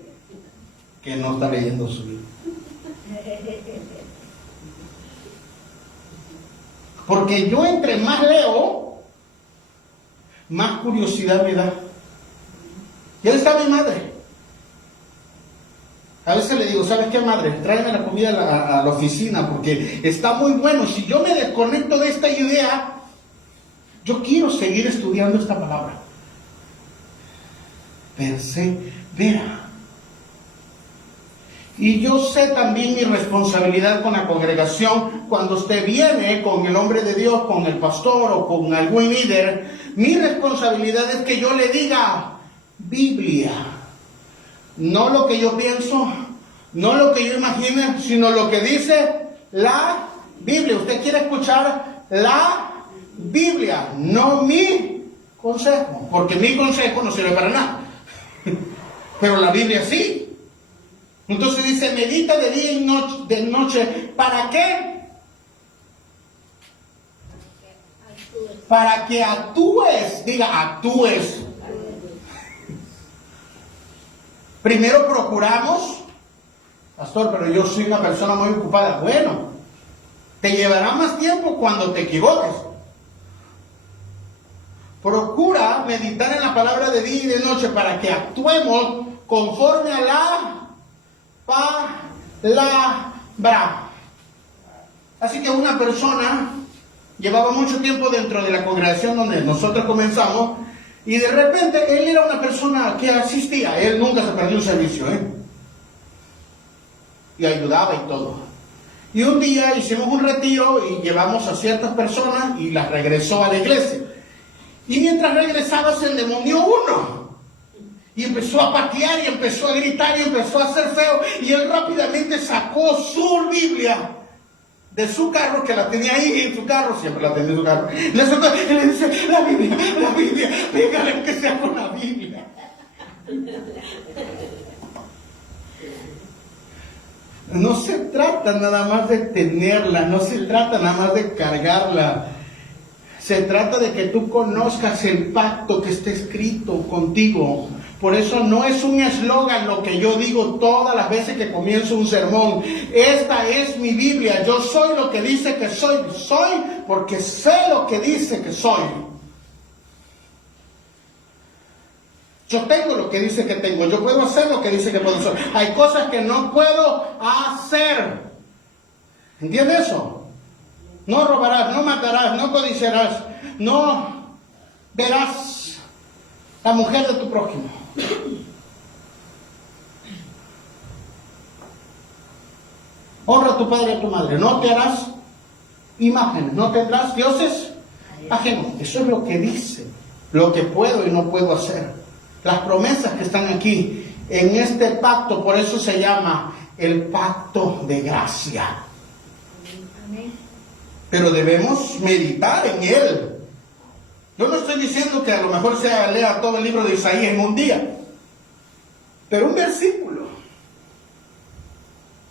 Que no está leyendo su Biblia. Porque yo entre más leo, más curiosidad me da. Y ahí está mi madre. A veces le digo, ¿sabes qué, madre? Tráeme la comida a la oficina porque está muy bueno. Si yo me desconecto de esta idea, yo quiero seguir estudiando esta palabra. Persevera. Y yo sé también mi responsabilidad con la congregación. Cuando usted viene con el hombre de Dios, con el pastor o con algún líder, mi responsabilidad es que yo le diga Biblia. No lo que yo pienso, no lo que yo imagino, sino lo que dice la Biblia. Usted quiere escuchar la Biblia, no mi consejo, porque mi consejo no sirve para nada. Pero la Biblia sí. Entonces dice, medita de día y de noche. ¿Para qué? Para que actúes. Diga, actúes. Primero procuramos, pastor, pero yo soy una persona muy ocupada. Bueno, te llevará más tiempo cuando te equivoques. Procura meditar en la palabra de día y de noche para que actuemos conforme a la palabra. Así que una persona llevaba mucho tiempo dentro de la congregación donde nosotros comenzamos. Y de repente, él era una persona que asistía. Él nunca se perdió un servicio, y ayudaba y todo. Y un día hicimos un retiro y llevamos a ciertas personas y las regresó a la iglesia. Y mientras regresaba se endemonió uno. Y empezó a patear y empezó a gritar y empezó a hacer feo. Y él rápidamente sacó su Biblia de su carro, que la tenía ahí en su carro, siempre la tenía en su carro. Le sacó y le dice, la Biblia, pégale que sea con la Biblia. No se trata nada más de tenerla, no se trata nada más de cargarla. Se trata de que tú conozcas el pacto que está escrito contigo. Por eso no es un eslogan lo que yo digo todas las veces que comienzo un sermón. Esta es mi Biblia. Yo soy lo que dice que soy. Soy porque sé lo que dice que soy. Yo tengo lo que dice que tengo. Yo puedo hacer lo que dice que puedo hacer. Hay cosas que no puedo hacer. ¿Entiendes eso? No robarás, no matarás, no codiciarás, no verás la mujer de tu prójimo. Honra a tu padre y a tu madre. No te harás imágenes, no tendrás dioses ajenos. Eso es lo que dice, lo que puedo y no puedo hacer. Las promesas que están aquí en este pacto, por eso se llama el pacto de gracia. Pero debemos meditar en él. Yo no estoy diciendo que a lo mejor sea lea todo el libro de Isaías en un día, pero un versículo,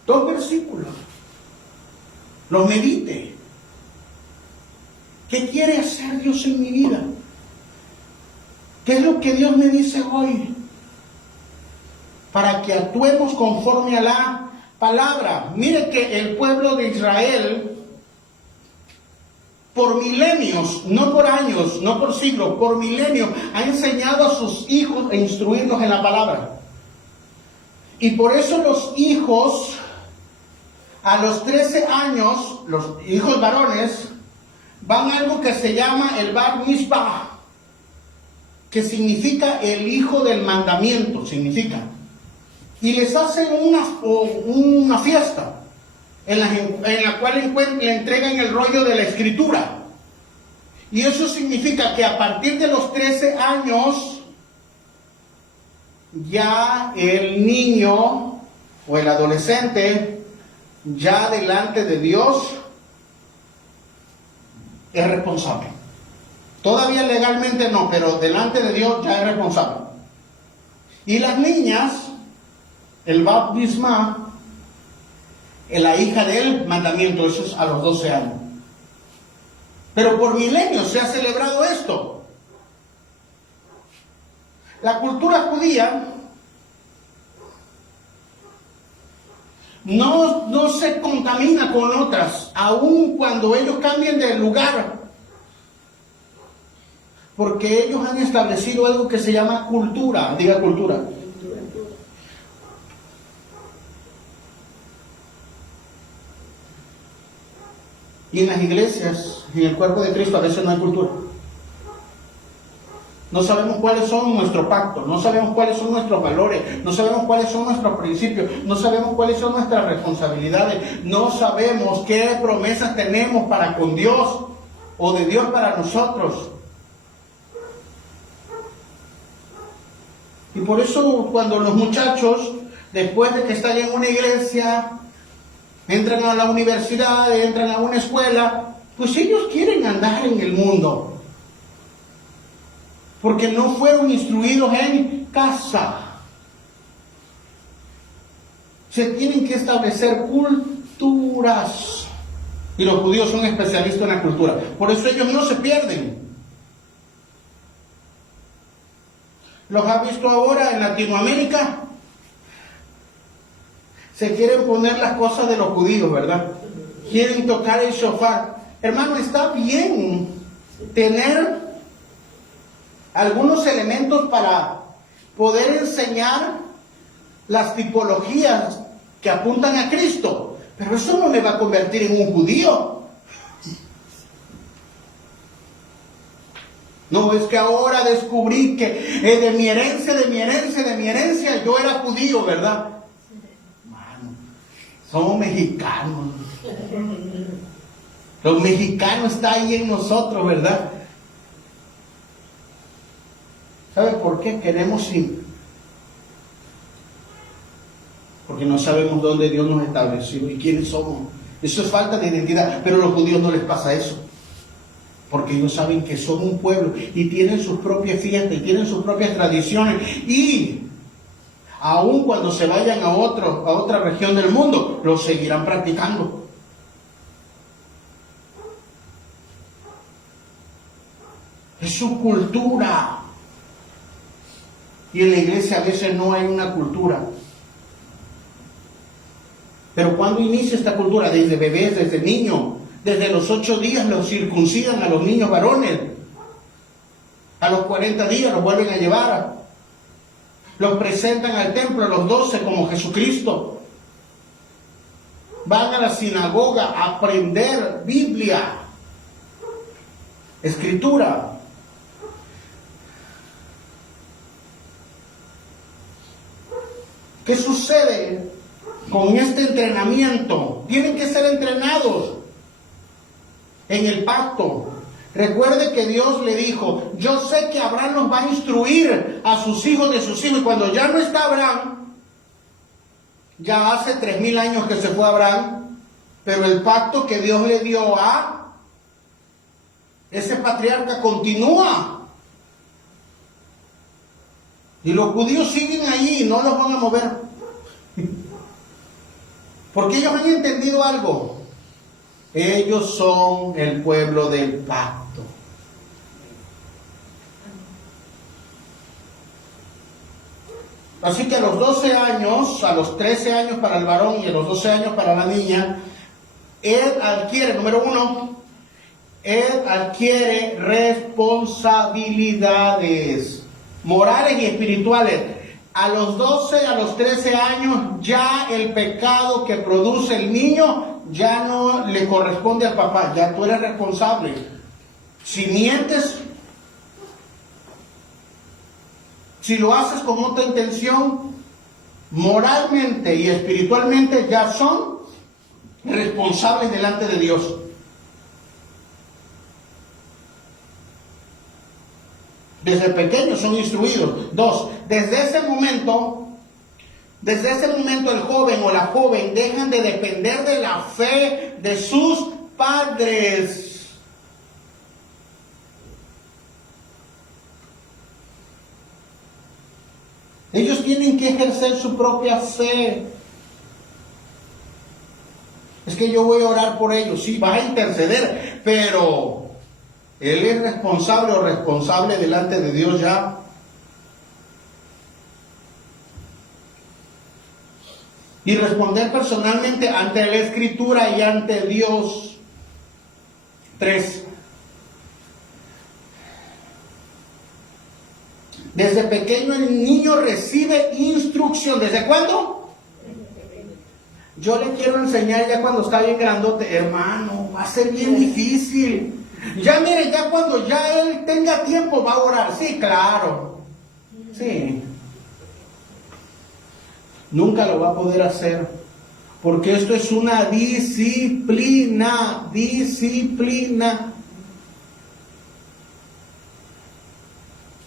2 versículos, lo medite. ¿Qué quiere hacer Dios en mi vida? ¿Qué es lo que Dios me dice hoy? para que actuemos conforme a la palabra. Mire que el pueblo de Israel, por milenios, no por años, no por siglos, por milenios, ha enseñado a sus hijos a instruirlos en la palabra. Y por eso los hijos, a los 13 años, los hijos varones, van a algo que se llama el Bar Mitzvah, que significa el hijo del mandamiento, significa. Y les hacen una fiesta en la cual le entregan el rollo de la escritura. Y eso significa que a partir de los 13 años, ya el niño o el adolescente, ya delante de Dios, es responsable. Todavía legalmente no, pero delante de Dios ya es responsable. Y las niñas, el bautismo, la hija del mandamiento, eso es a los 12 años. Pero por milenios se ha celebrado esto. La cultura judía no se contamina con otras, aun cuando ellos cambien de lugar, porque ellos han establecido algo que se llama cultura. Diga cultura. Y en las iglesias, en el cuerpo de Cristo, a veces no hay cultura. No sabemos cuáles son nuestros pactos, no sabemos cuáles son nuestros valores, no sabemos cuáles son nuestros principios, no sabemos cuáles son nuestras responsabilidades, no sabemos qué promesas tenemos para con Dios o de Dios para nosotros. Y por eso cuando los muchachos, después de que están en una iglesia, entran a la universidad, entran a una escuela, pues ellos quieren andar en el mundo. Porque no fueron instruidos en casa. Se tienen que establecer culturas. Y los judíos son especialistas en la cultura. Por eso ellos no se pierden. ¿Los ha visto ahora en Latinoamérica? Se quieren poner las cosas de los judíos, ¿verdad? Quieren tocar el shofar. Hermano, está bien tener algunos elementos para poder enseñar las tipologías que apuntan a Cristo, pero eso no me va a convertir en un judío. No, es que ahora descubrí que de mi herencia, yo era judío, ¿verdad? Mano, somos mexicanos. Los mexicanos está ahí en nosotros, ¿verdad? ¿Sabe por qué queremos ir? Porque no sabemos dónde Dios nos estableció y quiénes somos. Eso es falta de identidad. Pero a los judíos no les pasa eso. Porque ellos saben que son un pueblo y tienen sus propias fiestas y tienen sus propias tradiciones. Y aun cuando se vayan a otra región del mundo, lo seguirán practicando. Es su cultura. Y en la iglesia a veces no hay una cultura. Pero ¿cuándo inicia esta cultura? Desde bebés, desde niños. Desde los 8 días los circuncidan a los niños varones. A los 40 días los vuelven a llevar. Los presentan al templo a los 12 como Jesucristo. Van a la sinagoga a aprender Biblia, Escritura. ¿Qué sucede con este entrenamiento? Tienen que ser entrenados en el pacto. Recuerde que Dios le dijo, yo sé que Abraham nos va a instruir a sus hijos de sus hijos. Y cuando ya no está Abraham, ya hace 3000 años que se fue Abraham, pero el pacto que Dios le dio a ese patriarca continúa. Y los judíos siguen ahí y no los van a mover. Porque ellos han entendido algo. Ellos son el pueblo del pacto. Así que a los 12 años, a los 13 años para el varón y a los 12 años para la niña, él adquiere, número uno, él adquiere responsabilidades morales y espirituales. A los 12, a los 13 años, ya el pecado que produce el niño ya no le corresponde al papá, ya tú eres responsable. Si mientes, si lo haces con otra intención, moralmente y espiritualmente ya son responsables delante de Dios. Desde pequeños son instruidos. 2, desde ese momento el joven o la joven dejan de depender de la fe de sus padres. Ellos tienen que ejercer su propia fe. Es que yo voy a orar por ellos, sí, va a interceder, pero él es responsable o responsable delante de Dios ya. Y responder personalmente ante la Escritura y ante Dios. 3. Desde pequeño el niño recibe instrucción. ¿Desde cuándo? Yo le quiero enseñar ya cuando está bien grandote, hermano, va a ser bien difícil. Ya mire, ya cuando ya él tenga tiempo va a orar. Sí, claro. Sí. Nunca lo va a poder hacer. Porque esto es una disciplina. Disciplina.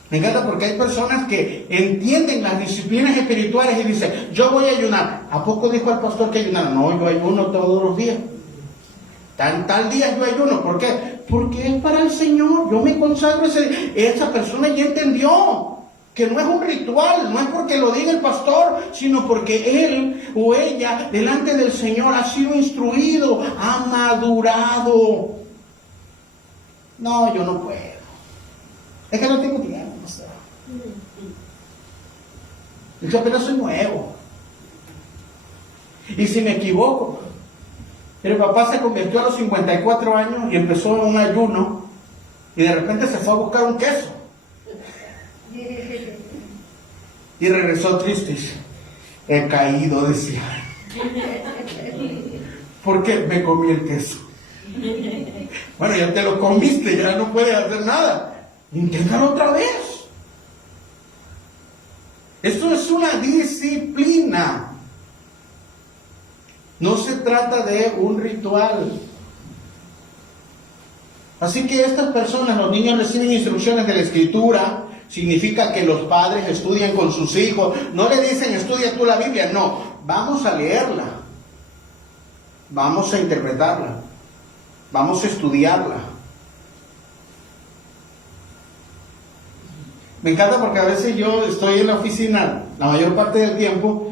Me encanta porque hay personas que entienden las disciplinas espirituales y dicen, yo voy a ayunar. ¿A poco dijo el pastor que ayunara? No, yo ayuno todos los días. Tal día yo ayuno. ¿Por qué? Porque es para el Señor. Yo me consagro ese día. Esa persona ya entendió que no es un ritual, no es porque lo diga el pastor, sino porque él o ella delante del Señor ha sido instruido, ha madurado. No, yo no puedo. Es que no tengo tiempo. O sea. Yo apenas soy nuevo. Y si me equivoco, el papá se convirtió a los 54 años y empezó un ayuno y de repente se fue a buscar un queso y regresó triste. He caído, decía, porque me comí el queso. Bueno, ya te lo comiste, ya no puedes hacer nada. Inténtalo otra vez. Esto es una disciplina. No se trata de un ritual. Así que estas personas, los niños reciben instrucciones de la Escritura. Significa que los padres estudian con sus hijos. No le dicen, estudia tú la Biblia. No, vamos a leerla. Vamos a interpretarla. Vamos a estudiarla. Me encanta porque a veces yo estoy en la oficina la mayor parte del tiempo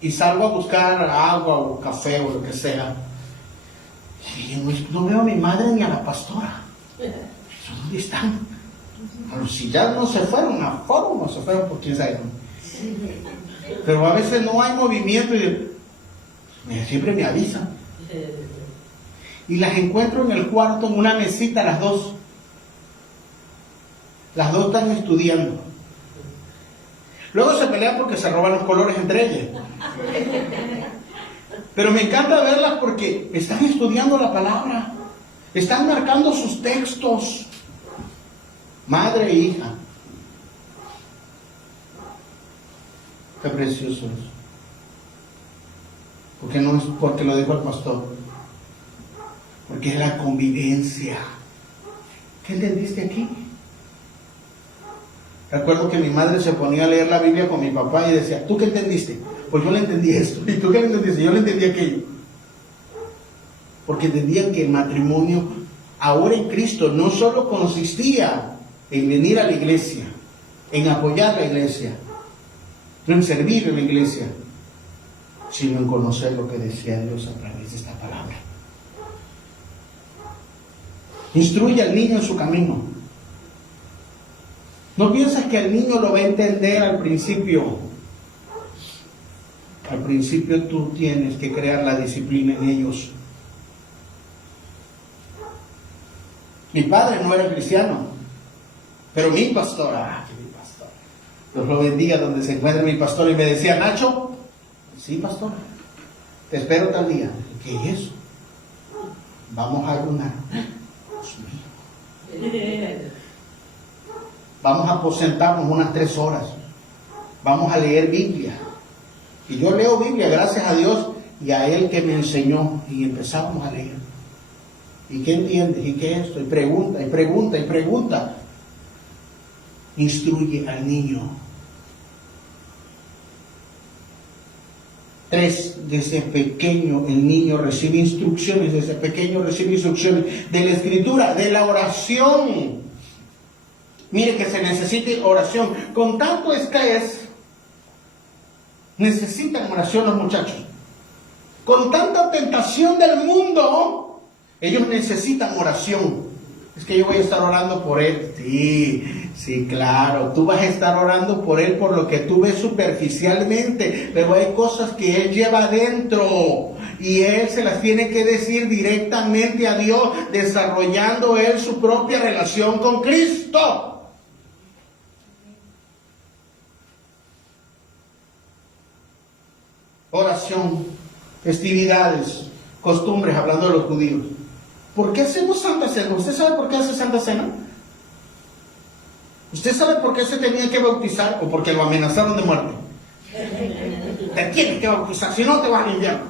y salgo a buscar agua o café o lo que sea. Y no veo a mi madre ni a la pastora. ¿Dónde están? Pero si ya no se fueron a foro, no se fueron por quién sabe. Pero a veces no hay movimiento y siempre me avisan. Y las encuentro en el cuarto, en una mesita, las dos. Las dos están estudiando. Luego se pelean porque se roban los colores entre ellas. Pero me encanta verlas porque están estudiando la palabra. Están marcando sus textos. Madre e hija. Qué precioso es. Porque no es porque lo dijo el pastor. Porque es la convivencia. ¿Qué entendiste aquí? Recuerdo que mi madre se ponía a leer la Biblia con mi papá y decía, ¿tú qué entendiste? Pues yo le entendí esto. ¿Y tú qué le entendiste? Yo le entendí aquello. Porque entendían que el matrimonio ahora en Cristo no solo consistía en venir a la iglesia, en apoyar la iglesia, no en servir en la iglesia, sino en conocer lo que decía Dios a través de esta palabra. Instruye al niño en su camino. No pienses que el niño lo va a entender al principio. Al principio tú tienes que crear la disciplina en ellos. Mi padre no era cristiano, pero mi pastor, mi pastor, Dios lo bendiga donde se encuentre mi pastor, y me decía: Nacho, sí, pastor, te espero tal día. ¿Qué es eso? Vamos a ayunar. Dios mío. Vamos a aposentarnos unas 3 horas. Vamos a leer Biblia. Y yo leo Biblia, gracias a Dios y a Él que me enseñó. Y empezábamos a leer. ¿Y qué entiendes? ¿Y qué es esto? Y pregunta, y pregunta, y pregunta. Instruye al niño. 3, desde pequeño el niño recibe instrucciones, desde pequeño recibe instrucciones de la escritura, de la oración. Mire que se necesita oración. Con tanto estrés, necesitan oración los muchachos. Con tanta tentación del mundo, ellos necesitan oración. Es que yo voy a estar orando por él. Sí, claro. Tú vas a estar orando por él por lo que tú ves superficialmente. Pero hay cosas que él lleva adentro. Y él se las tiene que decir directamente a Dios, desarrollando él su propia relación con Cristo. Oración, festividades, costumbres, hablando de los judíos. ¿Por qué hacemos Santa Cena? ¿Usted sabe por qué hace Santa Cena? ¿Usted sabe por qué se tenía que bautizar o porque lo amenazaron de muerte? Te tienes que bautizar, si no te vas al infierno.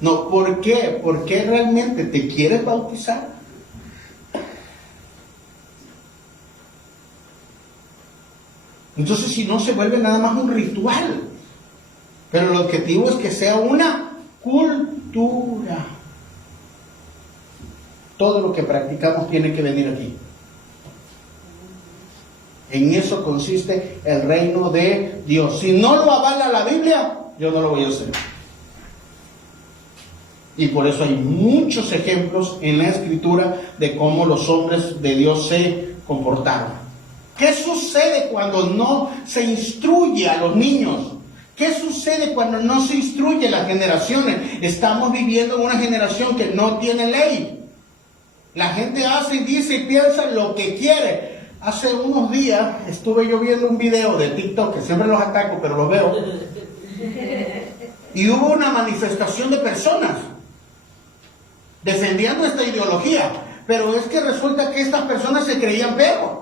No, ¿por qué? ¿Por qué realmente te quieres bautizar? Entonces, si no, se vuelve nada más un ritual. Pero el objetivo es que sea una cultura. Todo lo que practicamos tiene que venir aquí. En eso consiste el reino de Dios. Si no lo avala la Biblia, yo no lo voy a hacer. Y por eso hay muchos ejemplos en la Escritura de cómo los hombres de Dios se comportaron. ¿Qué sucede cuando no se instruye a los niños? ¿Qué sucede cuando no se instruye a las generaciones? Estamos viviendo en una generación que no tiene ley. La gente hace y dice y piensa lo que quiere. Hace unos días estuve yo viendo un video de TikTok, que siempre los ataco, pero los veo. Y hubo una manifestación de personas defendiendo esta ideología. Pero es que resulta que estas personas se creían perros.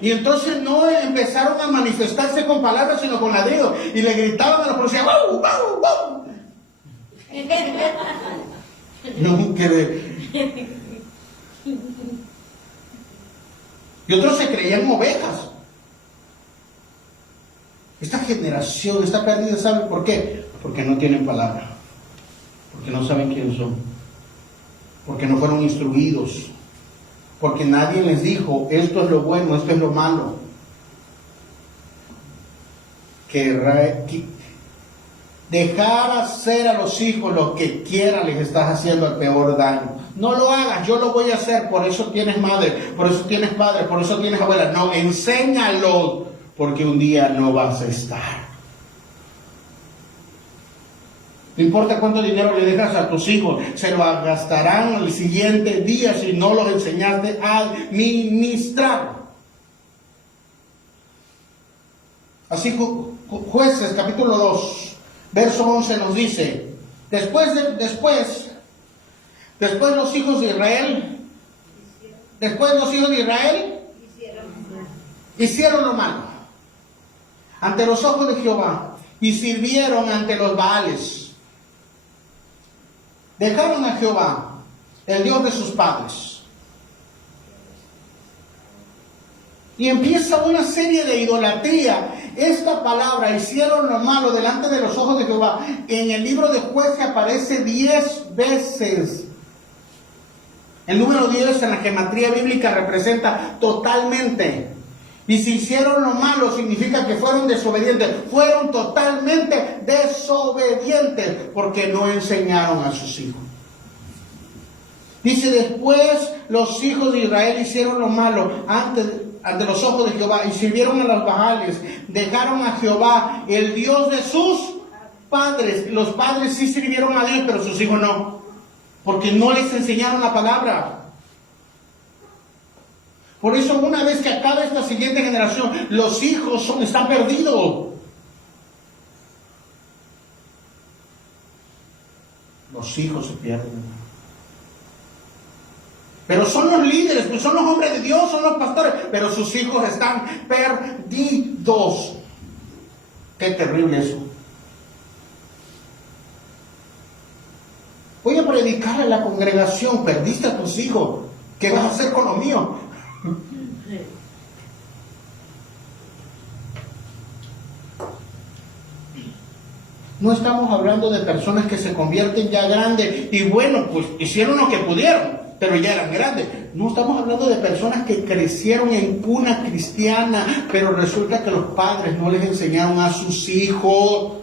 Y entonces no empezaron a manifestarse con palabras, sino con ladridos. Y le gritaban a los policías: ¡wow, wow, wow! No quedé. Y otros se creían ovejas. Esta generación está perdida, ¿sabe por qué? Porque no tienen palabra. Porque no saben quiénes son. Porque no fueron instruidos. Porque nadie les dijo: esto es lo bueno, esto es lo malo. Dejar hacer a los hijos lo que quieran les estás haciendo el peor daño. No lo hagas, yo lo voy a hacer. Por eso tienes madre, por eso tienes padre, por eso tienes abuela. No, enséñalos, porque un día no vas a estar. No importa cuánto dinero le dejas a tus hijos, se lo gastarán el siguiente día si no los enseñaste a administrar. Así, Jueces capítulo 2, verso 11 nos dice: después los hijos de Israel hicieron lo malo ante los ojos de Jehová y sirvieron ante los Baales. Dejaron a Jehová, el Dios de sus padres. Y empieza una serie de idolatría. Esta palabra, hicieron lo malo delante de los ojos de Jehová, en el libro de Jueces aparece 10 veces. El número 10 en la gematría bíblica representa totalmente. Y si hicieron lo malo significa que fueron desobedientes. Fueron totalmente desobedientes porque no enseñaron a sus hijos. Dice: después los hijos de Israel hicieron lo malo ante los ojos de Jehová y sirvieron a los Baales, dejaron a Jehová, el Dios de sus padres. Los padres sí sirvieron a Dios, pero sus hijos no, porque no les enseñaron la palabra. Por eso, una vez que acabe esta siguiente generación, los hijos están perdidos. Los hijos se pierden. Pero son los líderes, pues son los hombres de Dios, son los pastores, pero sus hijos están perdidos. Qué terrible eso. Voy a predicar a la congregación, perdiste a tus hijos, ¿qué vas a hacer con lo mío? No estamos hablando de personas que se convierten ya grandes y bueno, pues hicieron lo que pudieron, pero ya eran grandes. No estamos hablando de personas que crecieron en cuna cristiana, pero resulta que los padres no les enseñaron a sus hijos.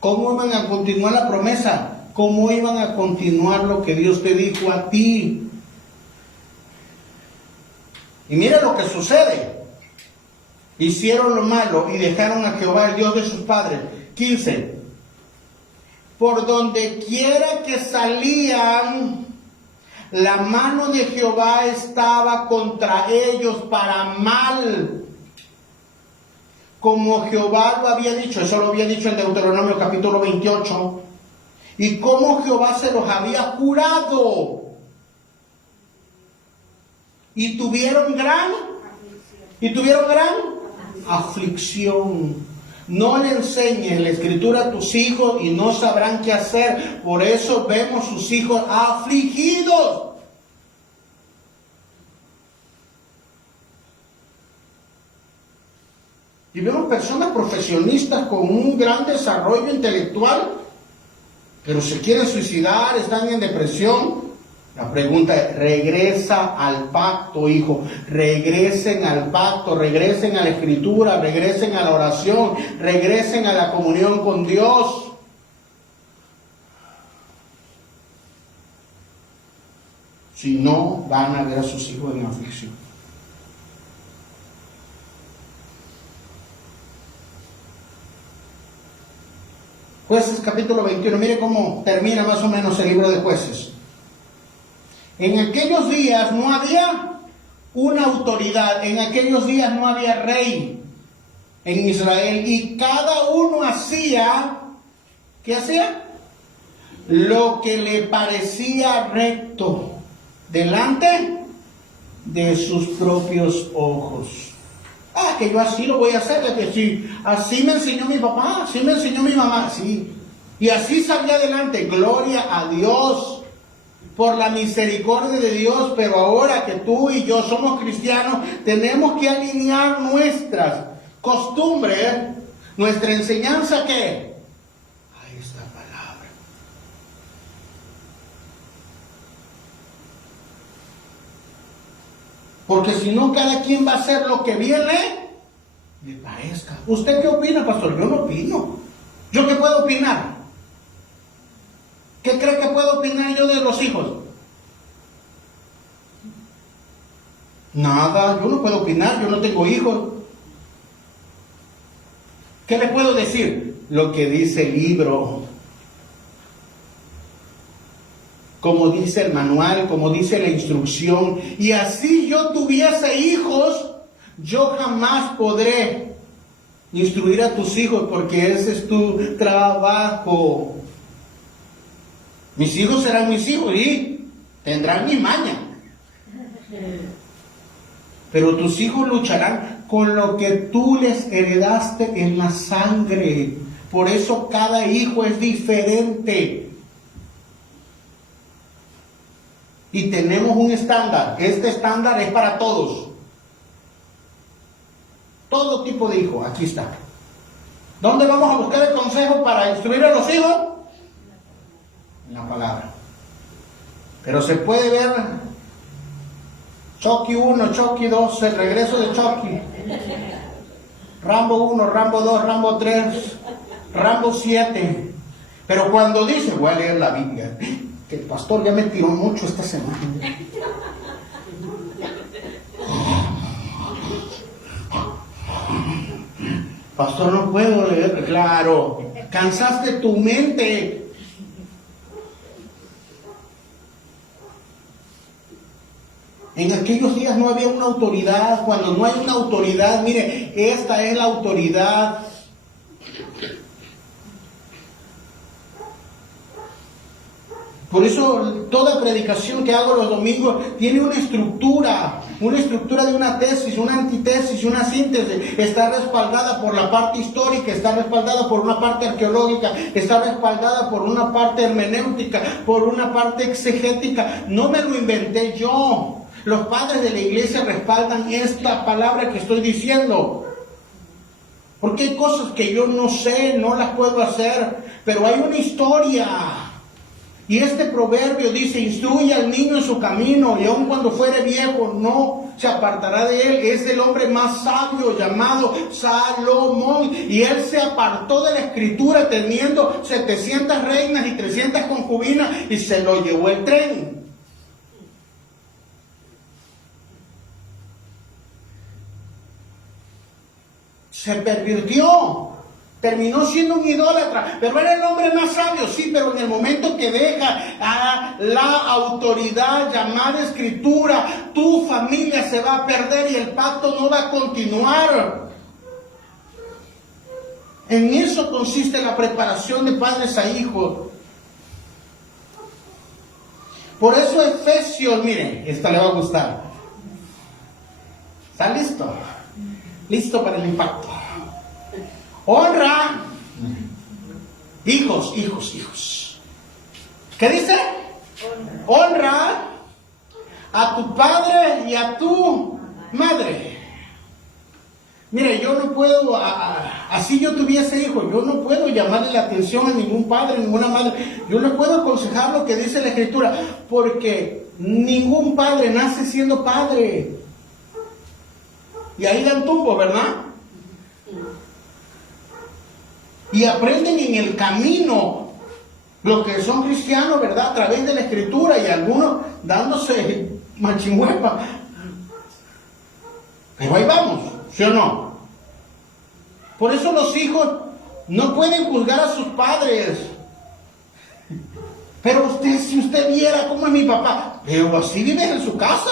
¿Cómo iban a continuar la promesa? ¿Cómo iban a continuar lo que Dios te dijo a ti? Y mira lo que sucede. Hicieron lo malo y dejaron a Jehová, el Dios de sus padres. 15. Por donde quiera que salían, la mano de Jehová estaba contra ellos para mal. Como Jehová lo había dicho, eso lo había dicho en Deuteronomio capítulo 28. Y como Jehová se los había jurado. Y tuvieron gran aflicción. No le enseñes la escritura a tus hijos y no sabrán qué hacer. Por eso vemos sus hijos afligidos. Y vemos personas profesionistas con un gran desarrollo intelectual, pero se quieren suicidar, están en depresión. La pregunta es, regresa al pacto, hijo. Regresen al pacto, regresen a la escritura, regresen a la oración, regresen a la comunión con Dios. Si no, van a ver a sus hijos en aflicción. Jueces capítulo 21, mire cómo termina más o menos el libro de Jueces. En aquellos días no había una autoridad, en aquellos días no había rey en Israel y cada uno hacía, ¿qué hacía? Lo que le parecía recto delante de sus propios ojos. Ah, que yo así lo voy a hacer, que sí, así me enseñó mi papá, así me enseñó mi mamá, sí. Y así salí adelante, gloria a Dios. Por la misericordia de Dios, pero ahora que tú y yo somos cristianos, tenemos que alinear nuestras costumbres, nuestra enseñanza, ¿qué? A esta palabra. Porque si no, cada quien va a hacer lo que bien le parezca. ¿Usted qué opina, pastor? Yo no opino. ¿Yo qué puedo opinar? ¿Qué cree que puedo opinar yo de los hijos? Nada, yo no puedo opinar, yo no tengo hijos. ¿Qué le puedo decir? Lo que dice el libro. Como dice el manual, como dice la instrucción. Y así yo tuviese hijos, yo jamás podré instruir a tus hijos porque ese es tu trabajo. Mis hijos serán mis hijos y tendrán mi maña. Pero tus hijos lucharán con lo que tú les heredaste en la sangre. Por eso cada hijo es diferente. Y tenemos un estándar. Este estándar es para todos. Todo tipo de hijos. Aquí está. ¿Dónde vamos a buscar el consejo para instruir a los hijos? En la palabra. Pero se puede ver Chucky 1, Chucky 2, el regreso de Chucky, Rambo 1, Rambo 2, Rambo 3, Rambo 7. Pero cuando dice, voy a leer la Biblia, que el pastor ya me tiró mucho esta semana. Pastor, no puedo leer. Claro, cansaste tu mente. En aquellos días no había una autoridad. Cuando no hay una autoridad, mire, esta es la autoridad. Por eso toda predicación que hago los domingos tiene una estructura de una tesis, una antitesis, una síntesis. Está respaldada por la parte histórica, está respaldada por una parte arqueológica, está respaldada por una parte hermenéutica, por una parte exegética. No me lo inventé yo. Los padres de la iglesia respaldan esta palabra que estoy diciendo. Porque hay cosas que yo no sé, no las puedo hacer, pero hay una historia. Y este proverbio dice: instruye al niño en su camino, y aun cuando fuere viejo no se apartará de él. Es el hombre más sabio, llamado Salomón, y él se apartó de la escritura teniendo 700 reinas y 300 concubinas, y se lo llevó el tren. Se pervirtió. Terminó siendo un idólatra, pero era el hombre más sabio, sí, pero en el momento que deja a la autoridad llamada escritura, tu familia se va a perder y el pacto no va a continuar. En eso consiste la preparación de padres a hijos. Por eso Efesios, miren, esta le va a gustar. ¿Está listo? Listo para el impacto. Honra, hijos. ¿Qué dice? Honra a tu padre y a tu madre. Mire, yo no puedo, así yo tuviese hijos, yo no puedo llamarle la atención a ningún padre, ninguna madre. Yo no puedo aconsejar lo que dice la Escritura, porque ningún padre nace siendo padre. Y ahí dan tumbo, ¿verdad? Y aprenden en el camino los que son cristianos, ¿verdad? A través de la Escritura, y algunos dándose machingüepa. Pero ahí vamos, ¿sí o no? Por eso los hijos no pueden juzgar a sus padres. Pero usted, si usted viera cómo es mi papá, pero así vive en su casa.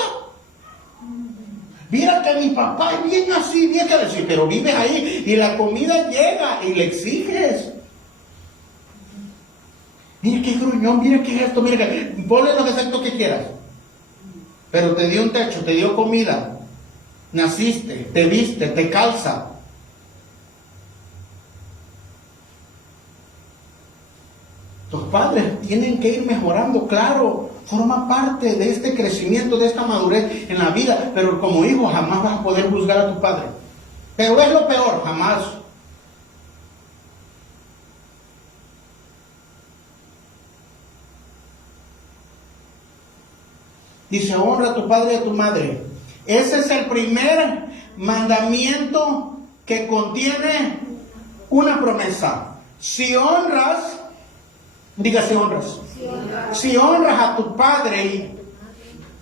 Mira que mi papá es bien así, bien que decir, pero vives ahí y la comida llega y le exiges. Mira qué gruñón, mira qué esto, mira que... Ponle los defectos que quieras. Pero te dio un techo, te dio comida. Naciste, te viste, te calza. Tus padres tienen que ir mejorando, claro. Forma parte de este crecimiento, de esta madurez en la vida. Pero como hijo jamás vas a poder juzgar a tu padre. Pero es lo peor, jamás. Dice: honra a tu padre y a tu madre. Ese es el primer mandamiento que contiene una promesa. Si honras, diga si honras. Si honras a tu padre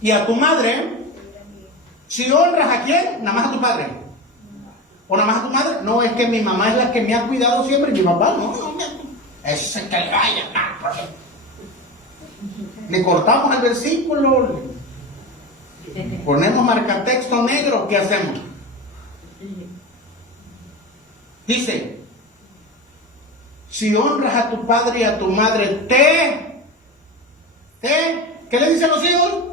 y a tu madre, si honras a quién, nada más a tu padre. ¿O nada más a tu madre? No, es que mi mamá es la que me ha cuidado siempre, y mi papá no. Ese es el que le vaya. Le cortamos el versículo, ponemos marcatexto negro, ¿qué hacemos? Dice: si honras a tu padre y a tu madre, ¿qué le dicen los hijos?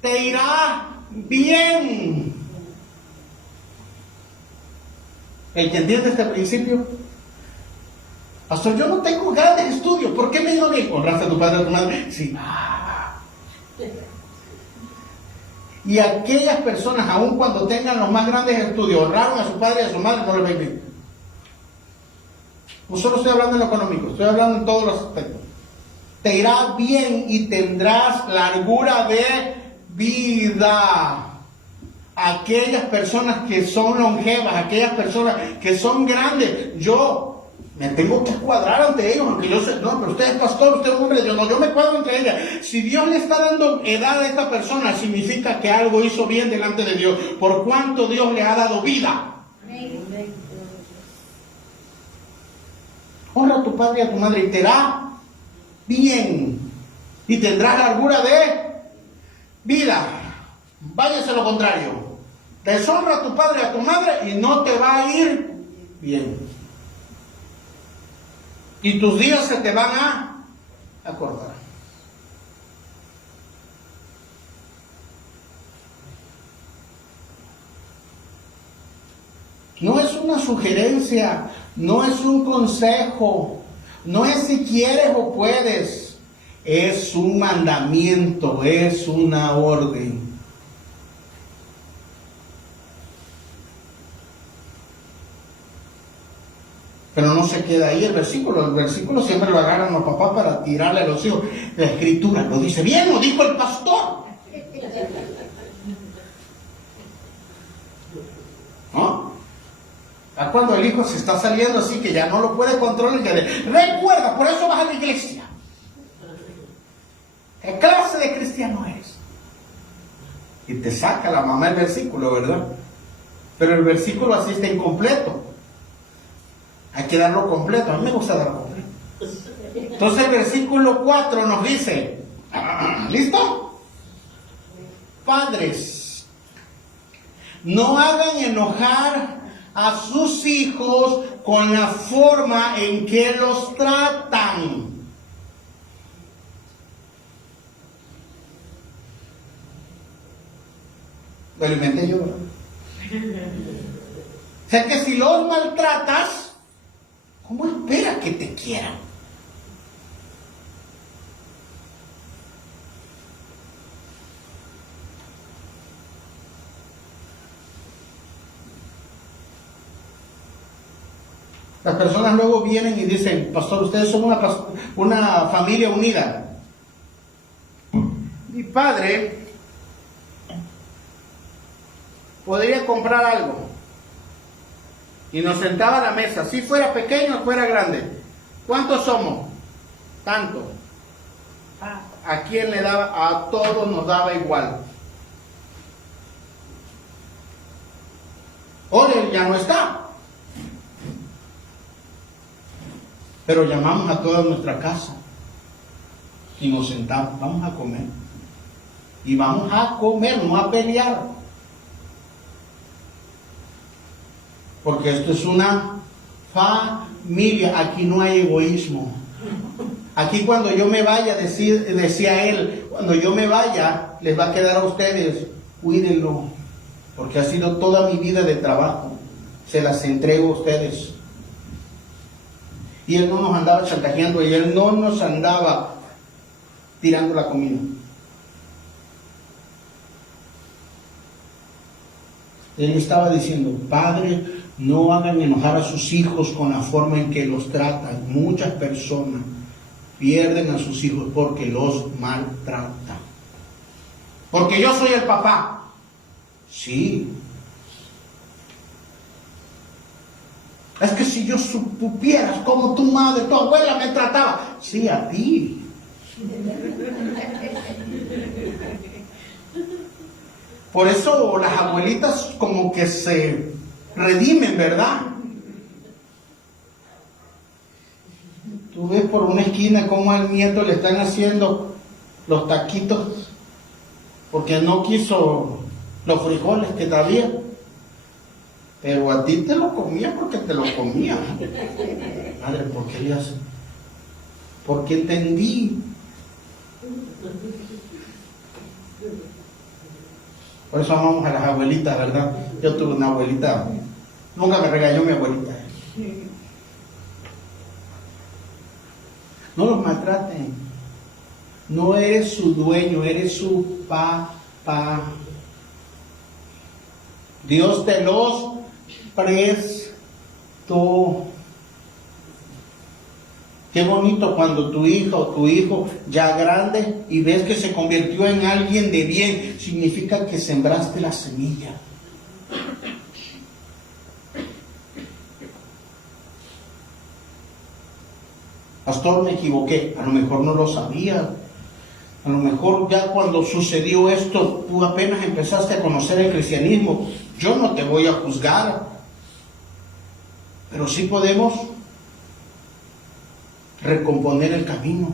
Te irá bien. ¿El que entiende este principio? Pastor, yo no tengo grandes estudios, ¿por qué me digo bien? ¿Honraste a tu padre y a tu madre? Sí. Y aquellas personas, aun cuando tengan los más grandes estudios, honraron a su padre y a su madre, no les va bien. No solo estoy hablando en lo económico, estoy hablando en todos los aspectos. Te irá bien y tendrás largura de vida. Aquellas personas que son longevas, aquellas personas que son grandes, yo me tengo que cuadrar ante ellos, aunque yo sé, no, pero usted es pastor, usted es hombre de Dios, no, yo me cuadro entre ellas. Si Dios le está dando edad a esta persona, significa que algo hizo bien delante de Dios, por cuanto Dios le ha dado vida. honra a tu padre y a tu madre y te irá bien y tendrás largura de vida. Váyase lo contrario. Deshonra a tu padre y a tu madre y no te va a ir bien. Y tus días se te van a acortar. No es una sugerencia, no es un consejo, no es si quieres o puedes, es un mandamiento, es una orden. Pero no se queda ahí el versículo siempre lo agarran los papás para tirarle a los hijos. La escritura lo dice bien, lo dijo el pastor. ¿No? Cuando el hijo se está saliendo así que ya no lo puede controlar, recuerda, por eso vas a la iglesia. ¿Qué clase de cristiano eres? Y te saca la mamá el versículo, ¿verdad? Pero el versículo así está incompleto. Hay que darlo completo. A mí me gusta darlo completo. Entonces el versículo 4 nos dice, ¿listo? Padres, no hagan enojar a sus hijos con la forma en que los tratan. Me lo inventé yo, ¿verdad? O sea que si los maltratas, ¿cómo espera que te quieran? Las personas luego vienen y dicen, pastor, ustedes son una familia unida. Mi padre podría comprar algo y nos sentaba a la mesa, si fuera pequeño o fuera grande. ¿Cuántos somos? Tanto. ¿A quién le daba? A todos nos daba igual. Ahora él ya no está. Pero llamamos a toda nuestra casa y nos sentamos, vamos a comer. Y vamos a comer, no a pelear. Porque esto es una familia, aquí no hay egoísmo. Aquí cuando yo me vaya, decía él, cuando yo me vaya, les va a quedar a ustedes, cuídenlo, porque ha sido toda mi vida de trabajo, se las entrego a ustedes. Y él no nos andaba chantajeando y él no nos andaba tirando la comida. Él estaba diciendo, Padre, no hagan enojar a sus hijos con la forma en que los tratan. Muchas personas pierden a sus hijos porque los maltratan. Porque yo soy el papá. Sí. Es que si yo supieras cómo tu madre, tu abuela me trataba. Sí, a ti. Por eso las abuelitas como que se redimen, ¿verdad? Tú ves por una esquina cómo al nieto le están haciendo los taquitos porque no quiso los frijoles que traía. Pero a ti te lo comía porque te lo comía. Madre, ¿por qué le hace? Porque entendí. Por eso amamos a las abuelitas, ¿verdad? Yo tuve una abuelita, nunca me regañó mi abuelita. No los maltraten. No eres su dueño, eres su papá. Dios te los prestó. Qué bonito cuando tu hija o tu hijo ya grande y ves que se convirtió en alguien de bien, significa que sembraste la semilla. Pastor, me equivoqué, a lo mejor no lo sabía. A lo mejor ya cuando sucedió esto, tú apenas empezaste a conocer el cristianismo. Yo no te voy a juzgar, pero sí podemos recomponer el camino.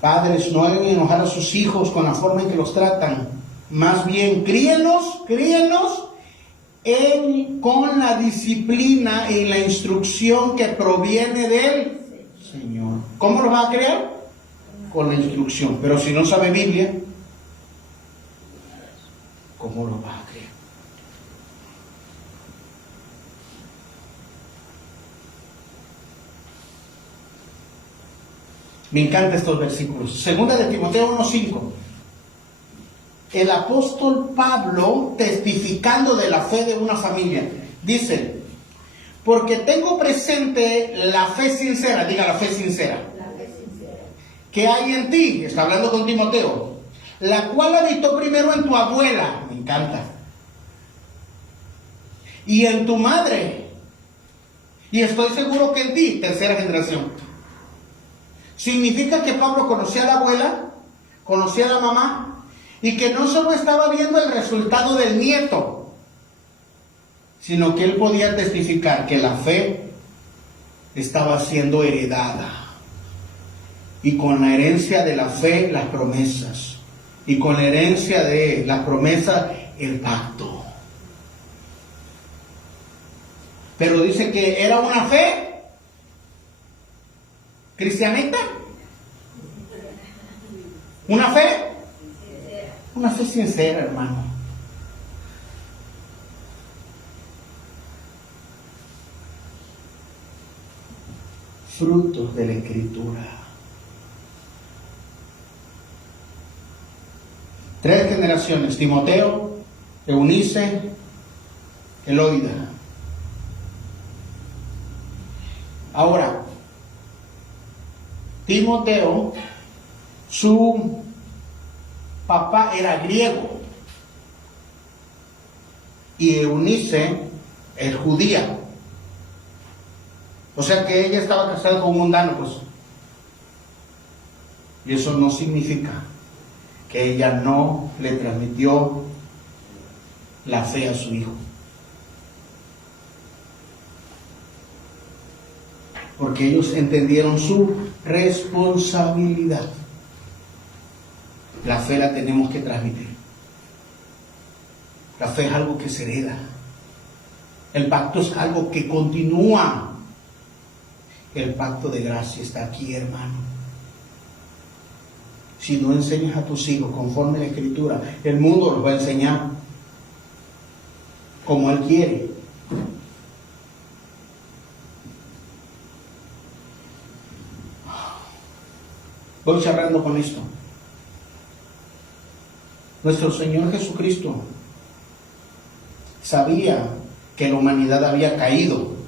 Padres, no hagan enojar a sus hijos con la forma en que los tratan. Más bien, críenlos con la disciplina y la instrucción que proviene del Señor. ¿Cómo lo va a criar? Con la instrucción. Pero si no sabe Biblia, ¿cómo lo va a criar? Me encantan estos versículos. Segunda de Timoteo 1:5. El apóstol Pablo, testificando de la fe de una familia, dice: porque tengo presente la fe sincera, diga la fe sincera, que hay en ti, está hablando con Timoteo, la cual habitó primero en tu abuela, me encanta, y en tu madre, y estoy seguro que en ti, tercera generación. Significa que Pablo conocía a la abuela, conocía a la mamá, y que no solo estaba viendo el resultado del nieto, sino que él podía testificar que la fe estaba siendo heredada. Y con la herencia de la fe, las promesas. Y con la herencia de las promesas, el pacto. Pero dice que era una fe cristianita. Una fe sincera, hermano. Frutos de la Escritura. 3 generaciones: Timoteo, Eunice, Eloida. Ahora, Timoteo, su papá era griego y Eunice es judía. O sea que ella estaba casada con un mundano, pues. Y eso no significa que ella no le transmitió la fe a su hijo. Porque ellos entendieron su responsabilidad. La fe la tenemos que transmitir. La fe es algo que se hereda. El pacto es algo que continúa. El pacto de gracia está aquí, hermano. Si no enseñas a tus hijos conforme a la Escritura, el mundo los va a enseñar como él quiere. Voy cerrando con esto. Nuestro Señor Jesucristo sabía que la humanidad había caído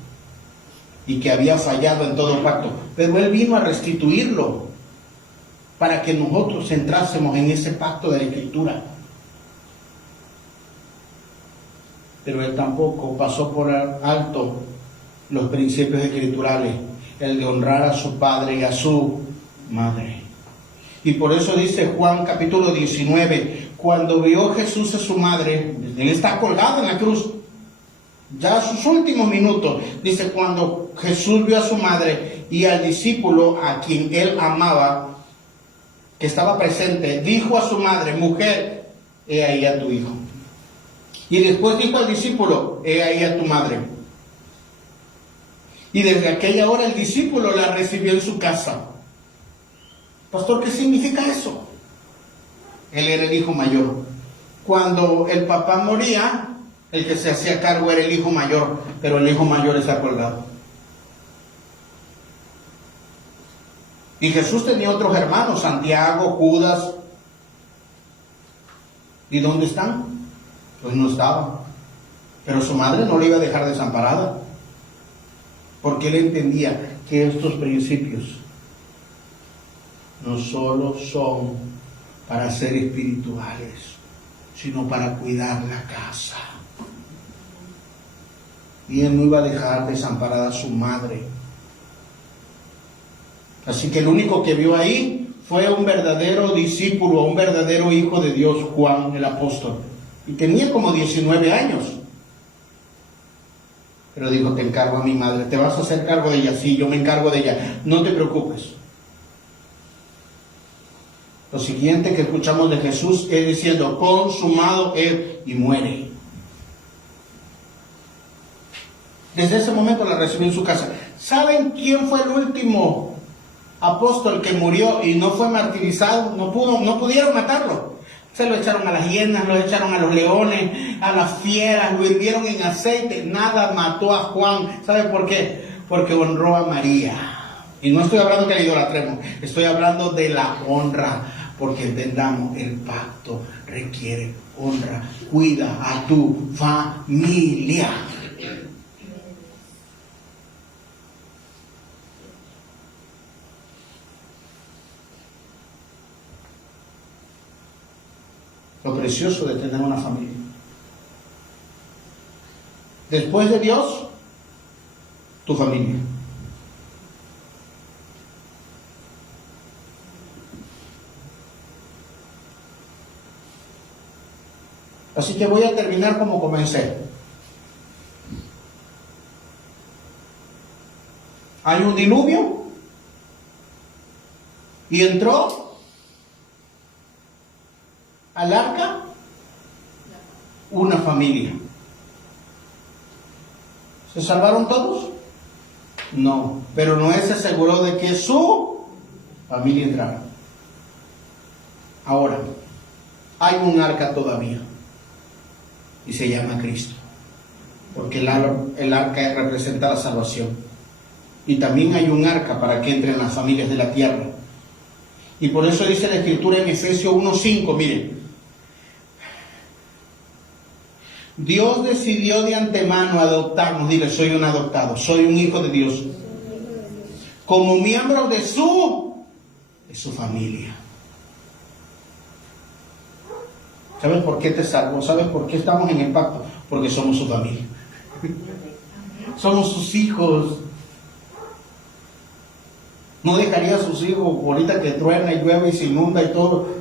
y que había fallado en todo pacto, pero Él vino a restituirlo para que nosotros entrásemos en ese pacto de la Escritura. Pero Él tampoco pasó por alto los principios escriturales, el de honrar a su padre y a su madre. Y por eso dice Juan capítulo 19, cuando vio Jesús a su madre, él está colgado en la cruz, ya a sus últimos minutos, dice, cuando Jesús vio a su madre y al discípulo a quien él amaba, que estaba presente, dijo a su madre: mujer, he ahí a tu hijo. Y después dijo al discípulo: he ahí a tu madre. Y desde aquella hora el discípulo la recibió en su casa. Pastor, ¿qué significa eso? Él era el hijo mayor. Cuando el papá moría, el que se hacía cargo era el hijo mayor, pero el hijo mayor está colgado. Y Jesús tenía otros hermanos, Santiago, Judas. ¿Y dónde están? Pues no estaban. Pero su madre no le iba a dejar desamparada, porque él entendía que estos principios no solo son para ser espirituales, sino para cuidar la casa. Y él no iba a dejar desamparada a su madre. Así que el único que vio ahí fue un verdadero discípulo, un verdadero hijo de Dios, Juan el apóstol. Y tenía como 19 años. Pero dijo, te encargo a mi madre. ¿Te vas a hacer cargo de ella? Sí, yo me encargo de ella. No te preocupes. Lo siguiente que escuchamos de Jesús es diciendo, consumado es, y muere. Desde ese momento la recibió en su casa. ¿Saben quién fue el último apóstol que murió y no fue martirizado? No pudieron matarlo. Se lo echaron a las hienas, lo echaron a los leones, a las fieras, lo hirvieron en aceite. Nada mató a Juan. ¿Sabe por qué? Porque honró a María. Y no estoy hablando que la idolatremos, estoy hablando de la honra. Porque entendamos, el pacto requiere honra. Cuida a tu familia. Lo precioso de tener una familia. Después de Dios, tu familia. Así que voy a terminar como comencé. Hay un diluvio y entró al arca una familia. ¿Se salvaron todos? No, pero Noé se aseguró de que su familia entrara. Ahora, hay un arca todavía y se llama Cristo, porque el arca representa la salvación. Y también hay un arca para que entren las familias de la tierra. Y por eso dice la Escritura en Efesios 1:5, miren, Dios decidió de antemano adoptarnos. Dile, soy un adoptado, soy un hijo de Dios, como miembro de su familia. ¿Sabes por qué te salvo? ¿Sabes por qué estamos en el pacto? Porque somos su familia. Somos sus hijos. No dejaría a sus hijos ahorita que truena y llueve y se inunda y todo.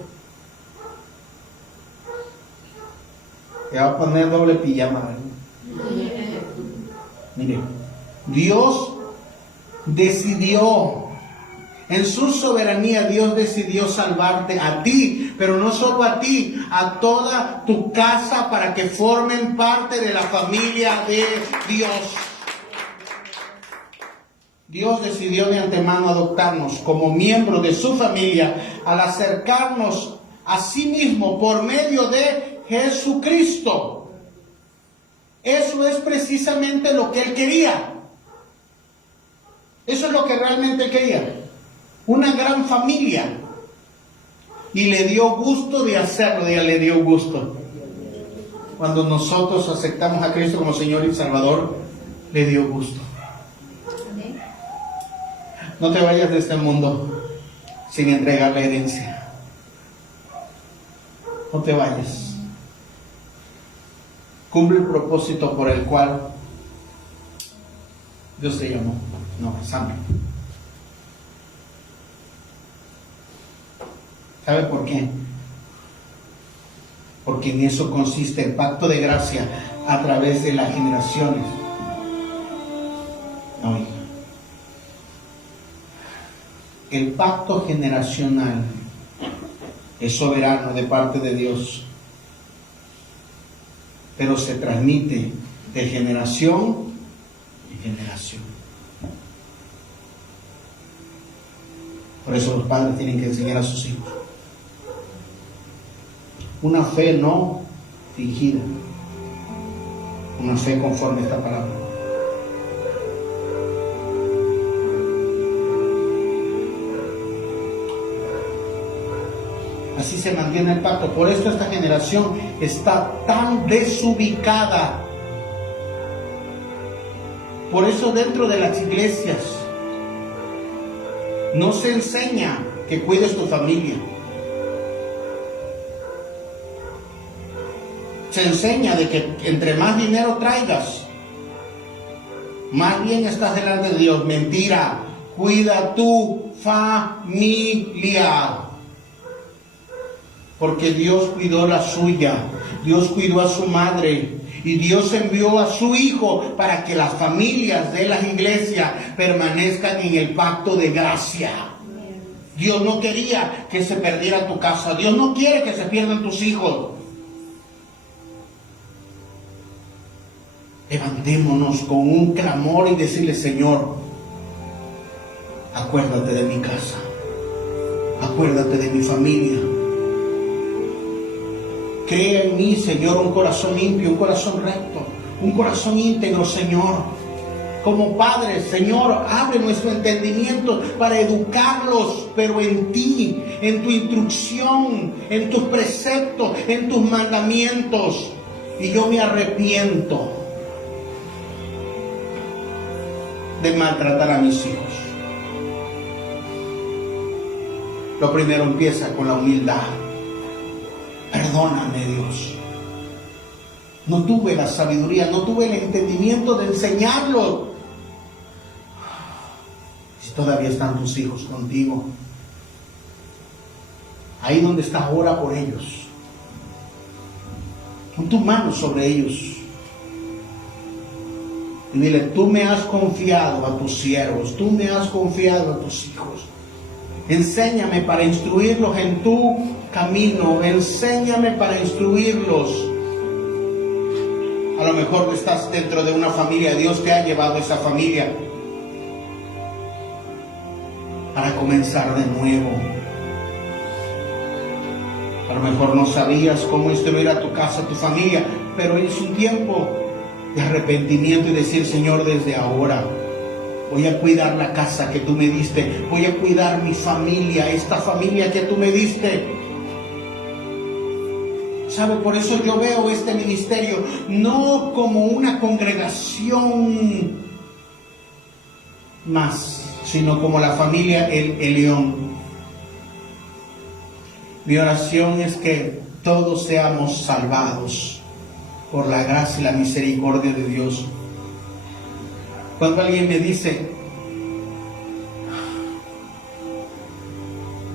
Te va a poner doble pijama. Mire, Dios decidió, en su soberanía, Dios decidió salvarte a ti, pero no solo a ti, a toda tu casa, para que formen parte de la familia de Dios. Dios decidió de antemano adoptarnos como miembros de su familia al acercarnos a sí mismo por medio de Jesucristo. Eso es precisamente lo que Él quería. Eso es lo que realmente quería. Una gran familia. Y le dio gusto de hacerlo. Ella le dio gusto. Cuando nosotros aceptamos a Cristo como Señor y Salvador, le dio gusto. No te vayas de este mundo sin entregar la herencia. No te vayas. Cumple el propósito por el cual Dios te llamó. No, santo. ¿Sabe por qué? Porque en eso consiste el pacto de gracia a través de las generaciones. No, hija. El pacto generacional es soberano de parte de Dios, pero se transmite de generación en generación. Por eso los padres tienen que enseñar a sus hijos una fe no fingida, una fe conforme a esta palabra. Así se mantiene el pacto. Por esto esta generación está tan desubicada. Por eso dentro de las iglesias no se enseña que cuides tu familia. Se enseña de que entre más dinero traigas, más bien estás delante de Dios. Mentira. Cuida tu familia. Porque Dios cuidó la suya. Dios cuidó a su madre. Y Dios envió a su Hijo para que las familias de las iglesias permanezcan en el pacto de gracia. Dios no quería que se perdiera tu casa. Dios no quiere que se pierdan tus hijos. Levantémonos con un clamor y decirle: Señor, acuérdate de mi casa. Acuérdate de mi familia. Crea en mí, Señor, un corazón limpio, un corazón recto, un corazón íntegro, Señor. Como padres, Señor, abre nuestro entendimiento para educarlos, pero en ti, en tu instrucción, en tus preceptos, en tus mandamientos. Y yo me arrepiento de maltratar a mis hijos. Lo primero empieza con la humildad. Perdóname, Dios. No tuve la sabiduría, no tuve el entendimiento de enseñarlos. Si todavía están tus hijos contigo, ahí donde estás, ora por ellos. Pon tu mano sobre ellos. Y dile: tú me has confiado a tus siervos, tú me has confiado a tus hijos. Enséñame para instruirlos en tu camino, enséñame para instruirlos. A lo mejor estás dentro de una familia, Dios te ha llevado a esa familia para comenzar de nuevo. A lo mejor no sabías cómo instruir a tu casa, a tu familia, pero es un tiempo de arrepentimiento y decir: Señor, desde ahora voy a cuidar la casa que tú me diste, voy a cuidar mi familia, esta familia que tú me diste. ¿Sabe? Por eso yo veo este ministerio no como una congregación más, sino como la familia El León. Mi oración es que todos seamos salvados por la gracia y la misericordia de Dios. Cuando alguien me dice: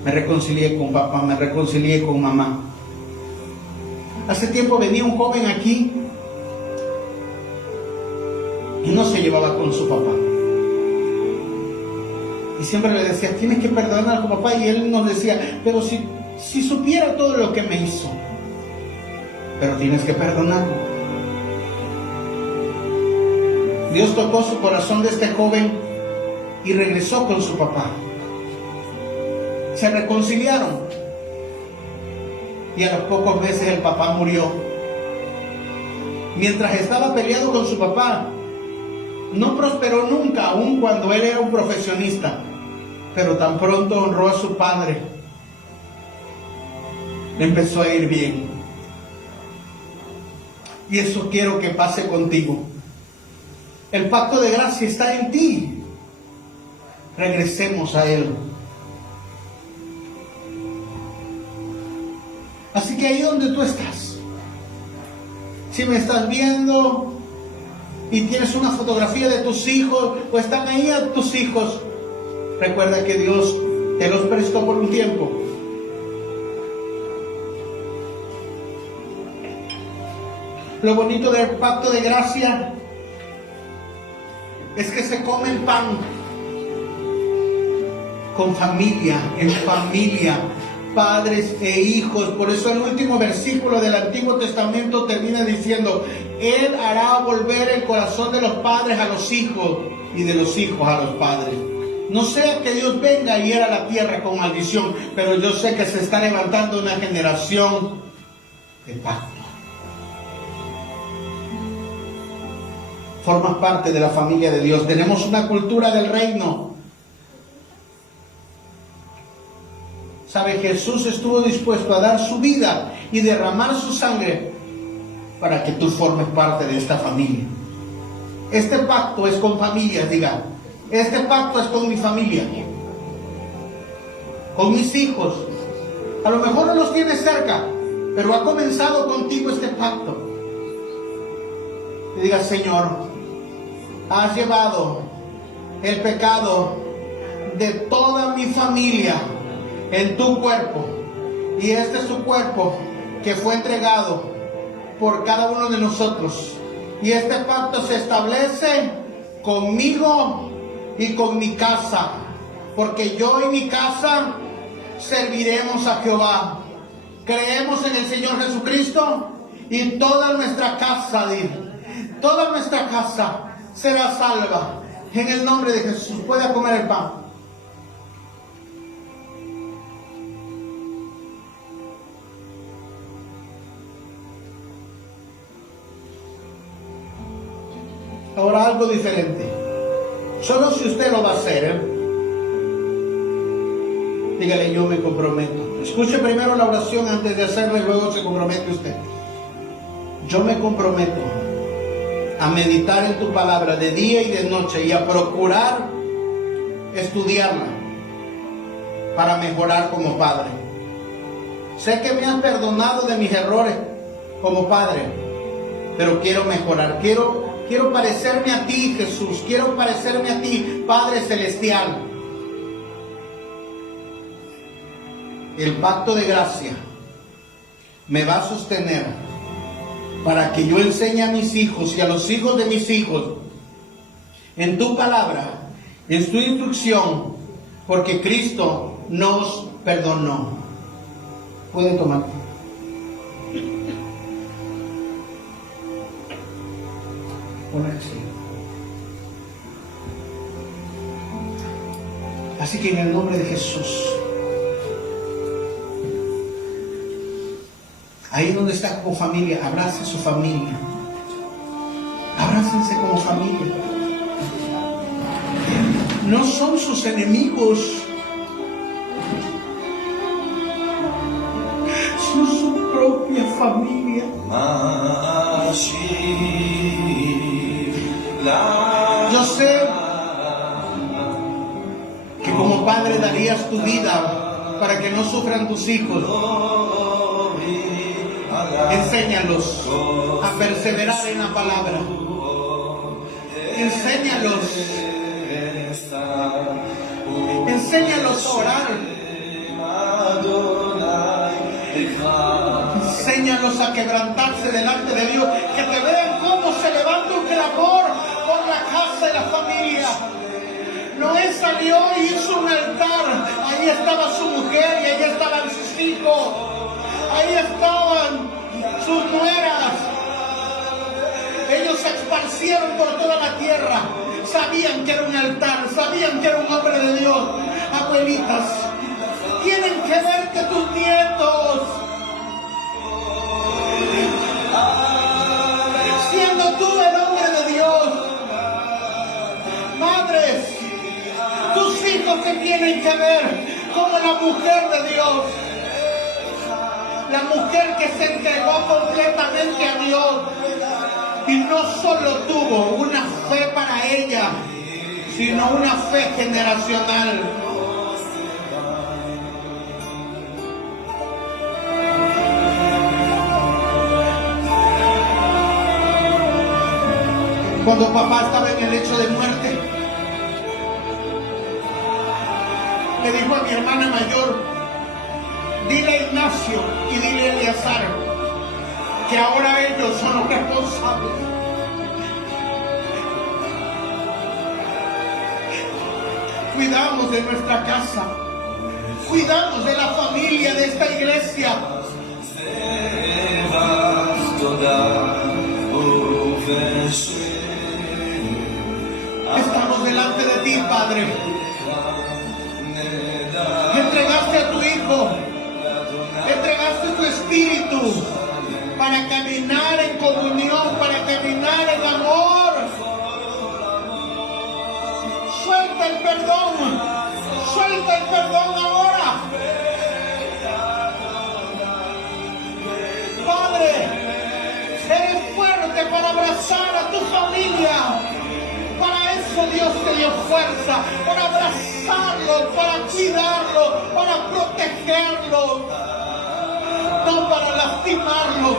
me reconcilié con papá, me reconcilié con mamá. Hace tiempo venía un joven aquí y no se llevaba con su papá. Y siempre le decía: tienes que perdonar a tu papá. Y él nos decía: pero si supiera todo lo que me hizo. Pero tienes que perdonarlo. Dios tocó su corazón de este joven y regresó con su papá. Se reconciliaron. Y a los pocos meses el papá murió. Mientras estaba peleado con su papá, no prosperó nunca, aun cuando él era un profesionista. Pero tan pronto honró a su padre, le empezó a ir bien. Y eso quiero que pase contigo. El pacto de gracia está en ti. Regresemos a Él. Así que ahí donde tú estás, si me estás viendo y tienes una fotografía de tus hijos o están ahí a tus hijos, recuerda que Dios te los prestó por un tiempo. Lo bonito del pacto de gracia es que se come el pan con familia, en familia, padres e hijos. Por eso el último versículo del Antiguo Testamento termina diciendo: Él hará volver el corazón de los padres a los hijos y de los hijos a los padres. No sea que Dios venga y hiera la tierra con maldición, pero yo sé que se está levantando una generación de pacto. Formas parte de la familia de Dios. Tenemos una cultura del reino. ¿Sabe? Jesús estuvo dispuesto a dar su vida y derramar su sangre para que tú formes parte de esta familia. Este pacto es con familias, diga. Este pacto es con mi familia, con mis hijos. A lo mejor no los tienes cerca, pero ha comenzado contigo este pacto. Y diga: Señor, has llevado el pecado de toda mi familia en tu cuerpo, y este es tu cuerpo que fue entregado por cada uno de nosotros. Y este pacto se establece conmigo y con mi casa, porque yo y mi casa serviremos a Jehová. Creemos en el Señor Jesucristo y toda nuestra casa, toda nuestra casa será salva. En el nombre de Jesús, puede comer el pan. Ahora algo diferente. Solo si usted lo va a hacer, dígale: yo me comprometo. Escuche primero la oración antes de hacerla y luego se compromete usted. Yo me comprometo a meditar en tu palabra de día y de noche y a procurar estudiarla para mejorar como padre. Sé que me has perdonado de mis errores como padre, pero quiero mejorar. Quiero parecerme a ti, Jesús. Quiero parecerme a ti, Padre Celestial. El pacto de gracia me va a sostener para que yo enseñe a mis hijos y a los hijos de mis hijos en tu palabra, en tu instrucción, porque Cristo nos perdonó. Pueden tomar. Así que en el nombre de Jesús, ahí donde está como familia, abrace a su familia. Abrácense como familia. No son sus enemigos, son su propia familia. Yo sé que como padre darías tu vida para que no sufran tus hijos. Enséñalos a perseverar en la palabra. Enséñalos a orar. Enséñalos a quebrantarse delante de Dios. Que te vean cómo se levanta un clamor por la casa y la familia. Noé salió y hizo un altar. Ahí estaba su mujer y ahí estaban sus hijos. Ahí estaban sus nueras. Ellos se esparcieron por toda la tierra. Sabían que era un altar, sabían que era un hombre de Dios. Abuelitas, tienen que verte tus nietos. Siendo tú el hombre de Dios. Madres, tus hijos te tienen que ver como la mujer de Dios. La mujer que se entregó completamente a Dios. Y no solo tuvo una fe para ella, sino una fe generacional. Cuando papá estaba en el lecho de muerte, le dijo a mi hermana mayor: dile a Ignacio y dile a Eleazar que ahora ellos son los responsables. Cuidamos de nuestra casa, cuidamos de la familia de esta iglesia. Estamos delante de ti, Padre. Entregaste a tu Hijo, entregaste tu Espíritu para caminar en comunión, para caminar en amor. Suelta el perdón ahora. Padre, eres fuerte para abrazar a tu familia. Para eso Dios te dio fuerza, para abrazarlo, para cuidarlo, para protegerlo, no para lastimarlo.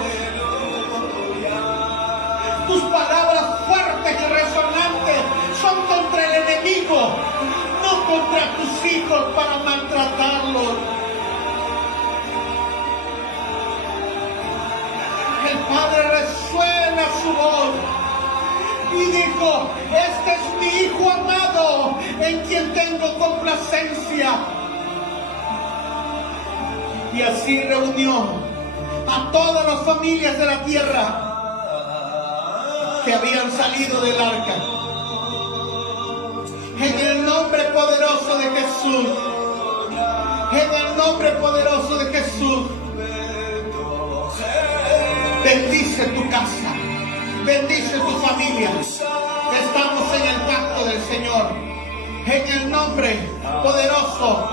Tus palabras fuertes y resonantes son contra el enemigo, no contra tus hijos para maltratarlos. el Padre resuena su voz y dijo: este es mi Hijo amado, en quien tengo complacencia. Y así reunió a todas las familias de la tierra que habían salido del arca. En el nombre poderoso de Jesús, en el nombre poderoso de Jesús, bendice tu casa, bendice tu familia. Estamos en el pacto del Señor. En el nombre poderoso